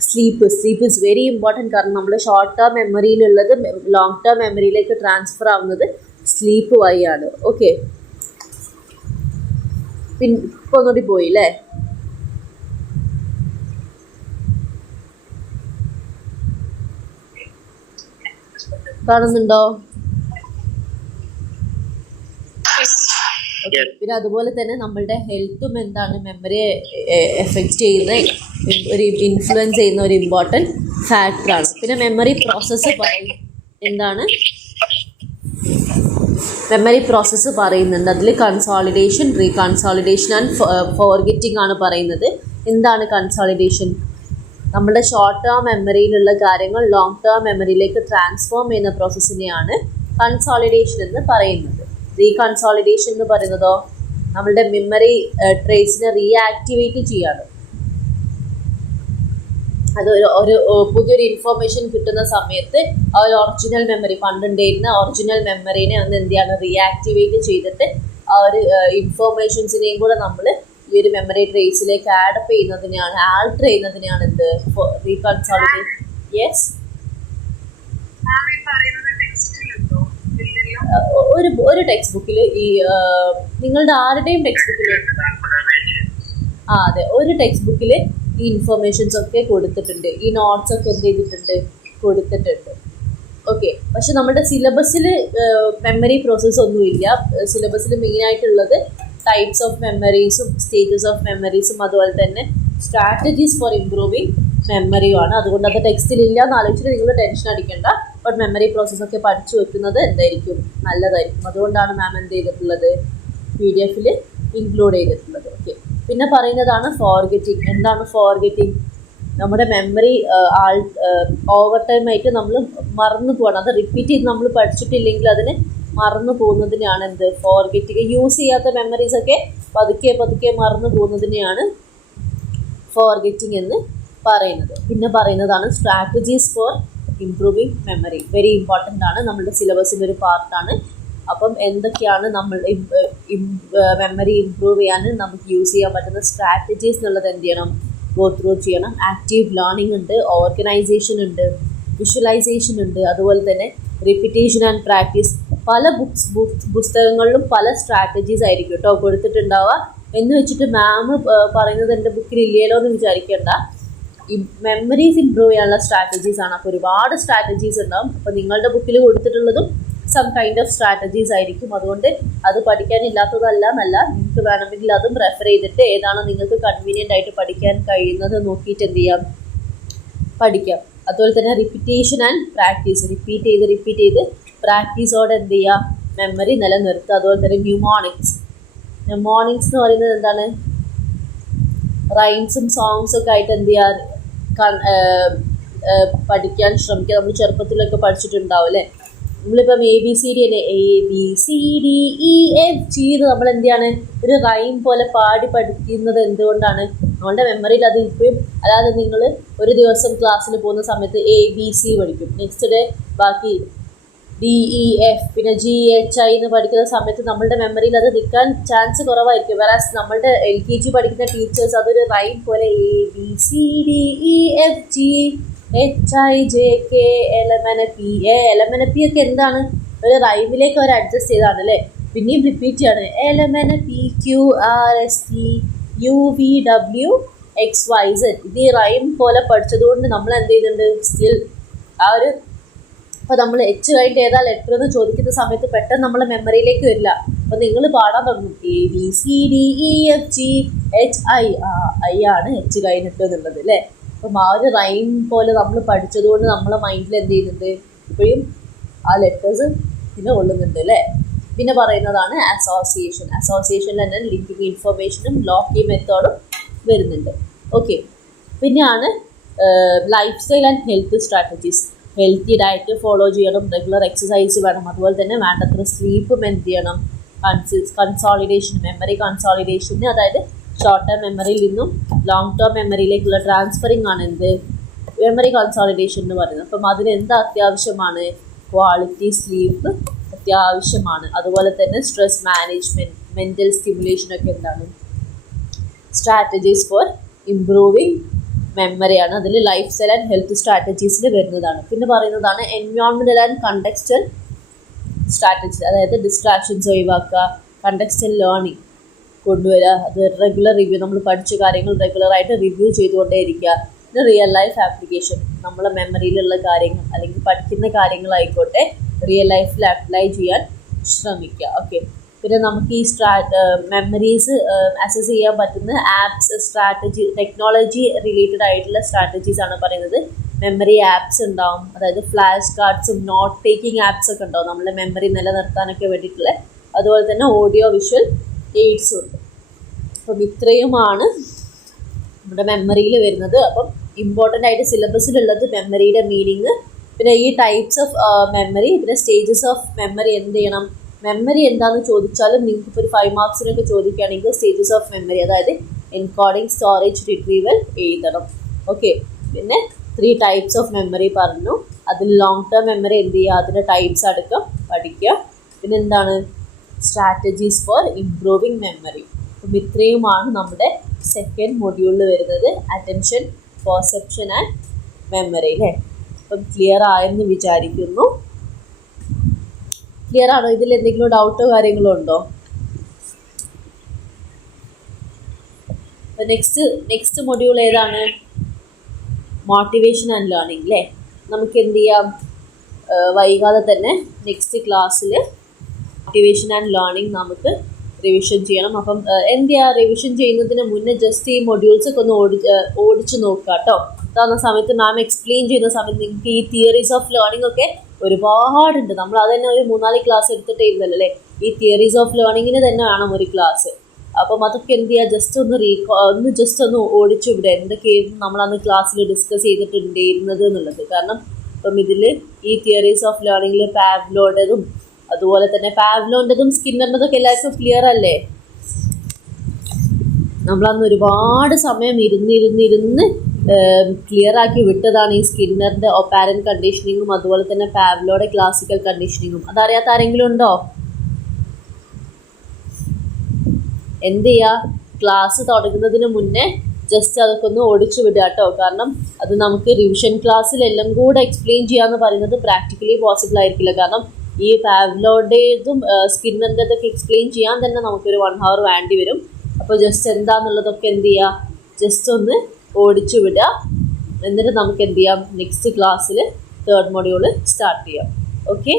സ്ലീപ്പ് ഈസ് വെരി ഇമ്പോർട്ടൻറ്റ്. കാരണം നമ്മൾ ഷോർട്ട് ടേം മെമ്മറിയിലുള്ളത് ലോങ് ടേം മെമ്മറിയിലേക്ക് ട്രാൻസ്ഫർ ആവുന്നത് സ്ലീപ്പ് വഴിയാണ്. ഓക്കെ, പിന്നെ ഇപ്പോൾ ഒന്നുകൂടി പോയില്ലേ? കാണുന്നുണ്ടോ? പിന്നെ അതുപോലെ തന്നെ നമ്മളുടെ ഹെൽത്തും എന്താണ് മെമ്മറിയെ എഫക്റ്റ് ചെയ്യുന്ന ഒരു ഇൻഫ്ലുവൻസ് ചെയ്യുന്ന ഒരു ഇമ്പോർട്ടൻറ്റ് ഫാക്ടറാണ്. പിന്നെ മെമ്മറി പ്രോസസ്സ് എന്താണ്? മെമ്മറി പ്രോസസ്സ് പറയുന്നുണ്ട്. അതിൽ കൺസോളിഡേഷൻ, റീകൺസോളിഡേഷൻ ആൻഡ് ഫോർഗെറ്റിംഗ് ആണ് പറയുന്നത്. എന്താണ് കൺസോളിഡേഷൻ? നമ്മുടെ ഷോർട്ട് ടേം മെമ്മറിയിലുള്ള കാര്യങ്ങൾ ലോങ് ടേം മെമ്മറിയിലേക്ക് ട്രാൻസ്ഫോം ചെയ്യുന്ന പ്രോസസ്സിനെയാണ് കൺസോളിഡേഷൻ എന്ന് പറയുന്നത്. റീകൺസോളിഡേഷൻ എന്ന് പറയുന്നതോ നമ്മളുടെ മെമ്മറി ട്രേസിനെ റീആക്ടിവേറ്റ് ചെയ്യാണ്. അത് ഒരു പുതിയൊരു ഇൻഫോർമേഷൻ കിട്ടുന്ന സമയത്ത് ആ ഒരു ഒറിജിനൽ മെമ്മറി, പണ്ടുണ്ടായിരുന്ന ഒറിജിനൽ മെമ്മറീനെ ഒന്ന് എന്ത് ചെയ്യാണ്? റീആക്ടിവേറ്റ് ചെയ്തിട്ട് ആ ഒരു ഇൻഫോർമേഷൻസിനെയും കൂടെ നമ്മൾ ഈ ഒരു മെമ്മറി ട്രേസിലേക്ക് ആൽട്ടർ ചെയ്യുന്നതിനെയാണ് എന്ത്? റീകൺസോളിഡേഷൻ. യെസ്, ഒരു ടെക്സ്റ്റ് ബുക്കിൽ ഈ നിങ്ങളുടെ ആരുടെയും ടെക്സ്റ്റ് ബുക്കിൽ അതെ, ഒരു ടെക്സ്റ്റ് ബുക്കിൽ ഈ ഇൻഫർമേഷൻസ് ഒക്കെ കൊടുത്തിട്ടുണ്ട്, ഈ നോട്ട്സ് ഒക്കെ എന്ത് ചെയ്തിട്ടുണ്ട്? കൊടുത്തിട്ടുണ്ട്. ഓക്കെ, പക്ഷെ നമ്മുടെ സിലബസിൽ മെമ്മറി പ്രോസസ്സ് ഒന്നുമില്ല. സിലബസിൽ മെയിനായിട്ടുള്ളത് ടൈപ്സ് ഓഫ് മെമ്മറീസും സ്റ്റേജസ് ഓഫ് മെമ്മറീസും അതുപോലെ തന്നെ സ്ട്രാറ്റജീസ് ഫോർ ഇംപ്രൂവിങ് മെമ്മറിയുമാണ്. അതുകൊണ്ട് അത് ടെക്സ്റ്റിലില്ല എന്ന് ആലോചിച്ചിട്ട് നിങ്ങൾ ടെൻഷൻ അടിക്കേണ്ട. ബട്ട് മെമ്മറി പ്രോസസ്സൊക്കെ പഠിച്ചു വെക്കുന്നത് എന്തായിരിക്കും? നല്ലതായിരിക്കും. അതുകൊണ്ടാണ് മാം എന്ത് ചെയ്തിട്ടുള്ളത്? PDF ഇൻക്ലൂഡ് ചെയ്തിട്ടുള്ളത്. ഓക്കെ, പിന്നെ പറയുന്നതാണ് ഫോർഗെറ്റിംഗ്. എന്താണ് ഫോർഗെറ്റിംഗ്? നമ്മുടെ മെമ്മറി ഓവർ ടൈം ആയിട്ട് നമ്മൾ മറന്നു പോകണം. അത് റിപ്പീറ്റ് ചെയ്ത് നമ്മൾ പഠിച്ചിട്ടില്ലെങ്കിൽ അതിന് മറന്നു പോകുന്നതിനാണ് എന്ത്? ഫോർഗെറ്റിംഗ്. യൂസ് ചെയ്യാത്ത മെമ്മറീസൊക്കെ പതുക്കെ മറന്നു പോകുന്നതിനെയാണ് ഫോർഗെറ്റിംഗ് എന്ന് പറയുന്നത്. പിന്നെ പറയുന്നതാണ് strategies for improving memory. Very important ആണ്, നമ്മുടെ സിലബസിൻ്റെ ഒരു പാർട്ടാണ്. അപ്പം എന്തൊക്കെയാണ് നമ്മൾ മെമ്മറി ഇംപ്രൂവ് ചെയ്യാൻ നമുക്ക് യൂസ് ചെയ്യാൻ പറ്റുന്ന സ്ട്രാറ്റജീസ് എന്നുള്ളത് എന്ത് ചെയ്യണം? ഗോ ത്രൂ ചെയ്യണം. ആക്റ്റീവ് ലേണിംഗ് ഉണ്ട്, ഓർഗനൈസേഷൻ ഉണ്ട്, വിഷ്വലൈസേഷൻ ഉണ്ട്, അതുപോലെ തന്നെ റിപ്പിറ്റേഷൻ ആൻഡ് പ്രാക്ടീസ്. പല പുസ്തകങ്ങളിലും പല സ്ട്രാറ്റജീസ് ആയിരിക്കും കേട്ടോ കൊടുത്തിട്ടുണ്ടാവുക. എന്ന് വെച്ചിട്ട് മാം പറയുന്നത് എൻ്റെ ബുക്കിൽ ഇല്ലല്ലോ എന്ന് വിചാരിക്കേണ്ട. ഈ മെമ്മറീസ് ഇംപ്രൂവ് ചെയ്യാനുള്ള സ്ട്രാറ്റജീസ് ആണ്. അപ്പോൾ ഒരുപാട് സ്ട്രാറ്റജീസ് ഉണ്ടാവും. അപ്പോൾ നിങ്ങളുടെ ബുക്കിൽ കൊടുത്തിട്ടുള്ളതും സം കൈൻഡ് ഓഫ് സ്ട്രാറ്റജീസ് ആയിരിക്കും. അതുകൊണ്ട് അത് പഠിക്കാനില്ലാത്തതല്ല എന്നല്ല, നിങ്ങൾക്ക് വേണമെങ്കിൽ അതും റെഫർ ചെയ്തിട്ട് ഏതാണോ നിങ്ങൾക്ക് കൺവീനിയൻ്റ് ആയിട്ട് പഠിക്കാൻ കഴിയുന്നത് നോക്കിയിട്ട് എന്ത് ചെയ്യാം? പഠിക്കാം. അതുപോലെ തന്നെ റിപ്പിറ്റേഷൻ ആൻഡ് പ്രാക്ടീസ്. റിപ്പീറ്റ് ചെയ്ത് പ്രാക്ടീസോടെ എന്ത് ചെയ്യുക? മെമ്മറി നിലനിർത്തുക. അതുപോലെ തന്നെ ന്യൂമോണിക്സ് എന്ന് പറയുന്നത് എന്താണ്? റൈംസും സോങ്സും ഒക്കെ ആയിട്ട് എന്ത് ചെയ്യുക? പഠിക്കാൻ ശ്രമിക്കുക. നമ്മൾ ചെറുപ്പത്തിലൊക്കെ പഠിച്ചിട്ടുണ്ടാവും അല്ലേ? നമ്മളിപ്പം ABCD തന്നെ, ABCDEFG എന്ന് നമ്മൾ എന്ത് ചെയ്യാണ്? ഒരു റൈം പോലെ പാടി പഠിക്കുന്നത് എന്തുകൊണ്ടാണ്? നമ്മളുടെ മെമ്മറിയിൽ അത് ഇപ്പോഴും. അല്ലാതെ നിങ്ങൾ ഒരു ദിവസം ക്ലാസ്സിൽ പോകുന്ന സമയത്ത് ABC പഠിക്കും, നെക്സ്റ്റ് ഡേ ബാക്കി DEF പിന്നെ GHI എന്ന് പഠിക്കുന്ന സമയത്ത് നമ്മളുടെ മെമ്മറിയിൽ അത് നിൽക്കാൻ ചാൻസ് കുറവായിരിക്കും. വേറാസ് നമ്മളുടെ LKG പഠിക്കുന്ന ടീച്ചേഴ്സ് അതൊരു റൈം പോലെ ABCDEFGHIJKLMNP ഒക്കെ എന്താണ്? ഒരു റൈമിലേക്ക് അവർ അഡ്ജസ്റ്റ് ചെയ്താണ് അല്ലേ? പിന്നെയും റിപ്പീറ്റ് ചെയ്യാണ്. LMNPQRSTUVWXYZ. ഇത് ഈ റൈം പോലെ പഠിച്ചതുകൊണ്ട് നമ്മൾ എന്ത് ചെയ്യുന്നുണ്ട്? സ്റ്റിൽ ആ ഒരു അപ്പോൾ നമ്മൾ എച്ച് കഴിഞ്ഞിട്ട് ഏതാ ലെറ്റർ എന്ന് ചോദിക്കുന്ന സമയത്ത് പെട്ടെന്ന് നമ്മളെ മെമ്മറിയിലേക്ക് വരില്ല. അപ്പോൾ നിങ്ങൾ പാടാൻ തുടങ്ങും ABCDEFGHI. ഐ ആണ് എച്ച് കഴിഞ്ഞിട്ട് എന്നുള്ളത് അല്ലേ. അപ്പം ആ ഒരു റൈം പോലെ നമ്മൾ പഠിച്ചതുകൊണ്ട് നമ്മളെ മൈൻഡിൽ എന്ത് ചെയ്യുന്നുണ്ട്, ഇപ്പോഴും ആ ലെറ്റേഴ്സ് പിന്നെ കൊള്ളുന്നുണ്ട് അല്ലേ. പിന്നെ പറയുന്നതാണ് അസോസിയേഷൻ. അസോസിയേഷനിൽ തന്നെ ലിങ്കിങ് ഇൻഫർമേഷനും ലോക്കി മെത്തേഡും വരുന്നുണ്ട്. ഓക്കെ, പിന്നെയാണ് life style and health strategies. Healthy diet follow ചെയ്യണം, റെഗുലർ എക്സസൈസ് വേണം, അതുപോലെ തന്നെ വേണ്ടത്ര സ്ലീപ്പും എന്ത് ചെയ്യണം. കൺസോളിഡേഷൻ, മെമ്മറി കൺസോളിഡേഷന്, അതായത് ഷോർട്ട് ടേം മെമ്മറിയിൽ നിന്നും ലോങ് ടേം മെമ്മറിയിലേക്കുള്ള ട്രാൻസ്ഫറിങ് ആണ് എന്ത് മെമ്മറി കൺസോളിഡേഷൻ എന്ന് പറയുന്നത്. അപ്പം അതിന് എന്താ അത്യാവശ്യമാണ്, ക്വാളിറ്റി സ്ലീപ്പ് അത്യാവശ്യമാണ്. അതുപോലെ തന്നെ സ്ട്രെസ് മാനേജ്മെൻറ്റ്, മെൻ്റൽ സ്റ്റിമുലേഷനൊക്കെ എന്താണ് സ്ട്രാറ്റജീസ് ഫോർ ഇംപ്രൂവിങ് മെമ്മറിയാണ്. അതിൽ ലൈഫ് സ്റ്റൈൽ ആൻഡ് ഹെൽത്ത് സ്ട്രാറ്റജീസിൽ വരുന്നതാണ്. പിന്നെ പറയുന്നതാണ് എൻവയോൺമെൻറ്റൽ ആൻഡ് കണ്ടക്സ്റ്റൽ സ്ട്രാറ്റജീസ്, അതായത് ഡിസ്ട്രാക്ഷൻസ് ഒഴിവാക്കുക, കണ്ടക്സ്റ്റൽ ലേണിംഗ് കൊണ്ടുവരിക, അത് റെഗുലർ റിവ്യൂ, നമ്മൾ പഠിച്ച കാര്യങ്ങൾ റെഗുലറായിട്ട് റിവ്യൂ ചെയ്തുകൊണ്ടേയിരിക്കുക. പിന്നെ റിയൽ ലൈഫ് ആപ്ലിക്കേഷൻ, നമ്മളെ മെമ്മറിയിലുള്ള കാര്യങ്ങൾ അല്ലെങ്കിൽ പഠിക്കുന്ന കാര്യങ്ങളായിക്കോട്ടെ റിയൽ ലൈഫിൽ അപ്ലൈ ചെയ്യാൻ ശ്രമിക്കുക. ഓക്കെ, പിന്നെ നമുക്ക് ഈ മെമ്മറീസ് അസസ് ചെയ്യാൻ പറ്റുന്ന ആപ്സ്, സ്ട്രാറ്റജി, ടെക്നോളജി റിലേറ്റഡ് ആയിട്ടുള്ള സ്ട്രാറ്റജീസ് ആണ് പറയുന്നത്. മെമ്മറി ആപ്സ് ഉണ്ടാവും, അതായത് ഫ്ലാഷ് കാർഡ്സും നോട്ട് ടേക്കിംഗ് ആപ്സ് ഒക്കെ ഉണ്ടാവും നമ്മുടെ മെമ്മറി നിലനിർത്താനൊക്കെ വേണ്ടിയിട്ടുള്ള. അതുപോലെ തന്നെ ഓഡിയോ വിഷ്വൽ എയ്ഡ്സും ഉണ്ട്. അപ്പം ഇത്രയുമാണ് നമ്മുടെ മെമ്മറിയിൽ വരുന്നത്. അപ്പം ഇമ്പോർട്ടൻ്റ് ആയിട്ട് സിലബസിലുള്ളത് മെമ്മറിയുടെ മീനിങ്, പിന്നെ ഈ ടൈപ്സ് ഓഫ് മെമ്മറി, പിന്നെ സ്റ്റേജസ് ഓഫ് മെമ്മറി. എന്ത് ചെയ്യണം, മെമ്മറി എന്താണെന്ന് ചോദിച്ചാലും നിങ്ങൾക്ക് ഇപ്പോൾ ഒരു 5 മാർക്സിനൊക്കെ ചോദിക്കുകയാണെങ്കിൽ സ്റ്റേജസ് ഓഫ് മെമ്മറി, അതായത് എൻകോഡിങ്, സ്റ്റോറേജ്, റിട്രീവൽ എഴുതണം. ഓക്കെ, പിന്നെ 3 ടൈപ്സ് ഓഫ് മെമ്മറി പറഞ്ഞു. അതിൽ ലോങ് ടേം മെമ്മറി എന്ത് ചെയ്യുക, അതിൻ്റെ ടൈപ്സ് അടക്കം പഠിക്കുക. പിന്നെ എന്താണ് സ്ട്രാറ്റജീസ് ഫോർ ഇംപ്രൂവിങ് മെമ്മറി. അപ്പം ഇത്രയുമാണ് നമ്മുടെ സെക്കൻഡ് മൊഡ്യൂളിൽ വരുന്നത്, അറ്റൻഷൻ, പെർസെപ്ഷൻ ആൻഡ് മെമ്മറി അല്ലേ. അപ്പം ക്ലിയർ ആയെന്ന് വിചാരിക്കുന്നു. ക്ലിയർ ആണോ? ഇതിൽ എന്തെങ്കിലും ഡൗട്ടോ കാര്യങ്ങളോ ഉണ്ടോ? നെക്സ്റ്റ് മൊഡ്യൂൾ ഏതാണ്? മോട്ടിവേഷൻ ആൻഡ് ലേണിംഗ് അല്ലേ. നമുക്ക് എന്ത് ചെയ്യാം, വൈകാതെ തന്നെ നെക്സ്റ്റ് ക്ലാസ്സിൽ മോട്ടിവേഷൻ ആൻഡ് ലേണിംഗ് നമുക്ക് റിവിഷൻ ചെയ്യണം. അപ്പം എന്ത് ചെയ്യുക, റിവിഷൻ ചെയ്യുന്നതിന് മുന്നേ ജസ്റ്റ് ഈ മൊഡ്യൂൾസ് ഒക്കെ ഒന്ന് ഓടിച്ച് നോക്കുക കേട്ടോ. അതാകുന്ന സമയത്ത് മാം എക്സ്പ്ലെയിൻ ചെയ്യുന്ന സമയത്ത് നിങ്ങൾക്ക് ഈ തിയറീസ് ഓഫ് ലേണിംഗ് ഒക്കെ ഒരുപാടുണ്ട്. നമ്മൾ അത് തന്നെ ഒരു 3-4 ക്ലാസ് എടുത്തിട്ടേ ഇരുന്നല്ലോ അല്ലേ. ഈ തിയറീസ് ഓഫ് ലേണിങ്ങിന് തന്നെ വേണം ഒരു ക്ലാസ്. അപ്പം അതൊക്കെ എന്ത് ചെയ്യുക, ജസ്റ്റ് ഒന്ന് ഓടിച്ചു വിടുക, എന്തൊക്കെയായിരുന്നു നമ്മളന്ന് ക്ലാസ്സിൽ ഡിസ്കസ് ചെയ്തിട്ടുണ്ടായിരുന്നത് എന്നുള്ളത്. കാരണം ഇപ്പം ഇതിൽ ഈ തിയറീസ് ഓഫ് ലേണിങ്ങിൽ പാവ്ലോയുടേതും അതുപോലെ തന്നെ പാവ്ലോൻ്റെതും സ്കിന്നറിൻ്റെതൊക്കെ എല്ലാവർക്കും ക്ലിയർ അല്ലേ. നമ്മളന്ന് ഒരുപാട് സമയം ഇരുന്ന് ക്ലിയർ ആക്കി വിട്ടതാണ് ഈ സ്കിന്നറിൻ്റെ ഒപ്പാരൻ്റ് കണ്ടീഷനിങ്ങും അതുപോലെ തന്നെ പാവ്ലോയുടെ ക്ലാസിക്കൽ കണ്ടീഷനിങ്ങും. അതറിയാത്ത ആരെങ്കിലും ഉണ്ടോ? എന്ത് ചെയ്യുക, ക്ലാസ് തുടങ്ങുന്നതിന് മുന്നേ ജസ്റ്റ് അതൊക്കെ ഒന്ന് ഓടിച്ചു വിടുക കേട്ടോ. കാരണം അത് നമുക്ക് റിവിഷൻ ക്ലാസ്സിലെല്ലാം കൂടെ എക്സ്പ്ലെയിൻ ചെയ്യാന്ന് പറയുന്നത് പ്രാക്ടിക്കലി പോസിബിൾ ആയിരിക്കില്ല. കാരണം ഈ പാവ്ലോയുടേതും സ്കിന്നറിൻ്റെതൊക്കെ എക്സ്പ്ലെയിൻ ചെയ്യാൻ തന്നെ നമുക്കൊരു 1 hour വേണ്ടി വരും. അപ്പോൾ ജസ്റ്റ് എന്താണെന്നുള്ളതൊക്കെ എന്ത് ചെയ്യുക, ജസ്റ്റ് ഒന്ന് ഓടിച്ചു വിടുക. എന്നിട്ട് നമുക്ക് എന്ത് ചെയ്യാം, നെക്സ്റ്റ് ക്ലാസ്സിൽ 3rd മൊഡ്യൂൾ സ്റ്റാർട്ട് ചെയ്യാം. ഓക്കെ.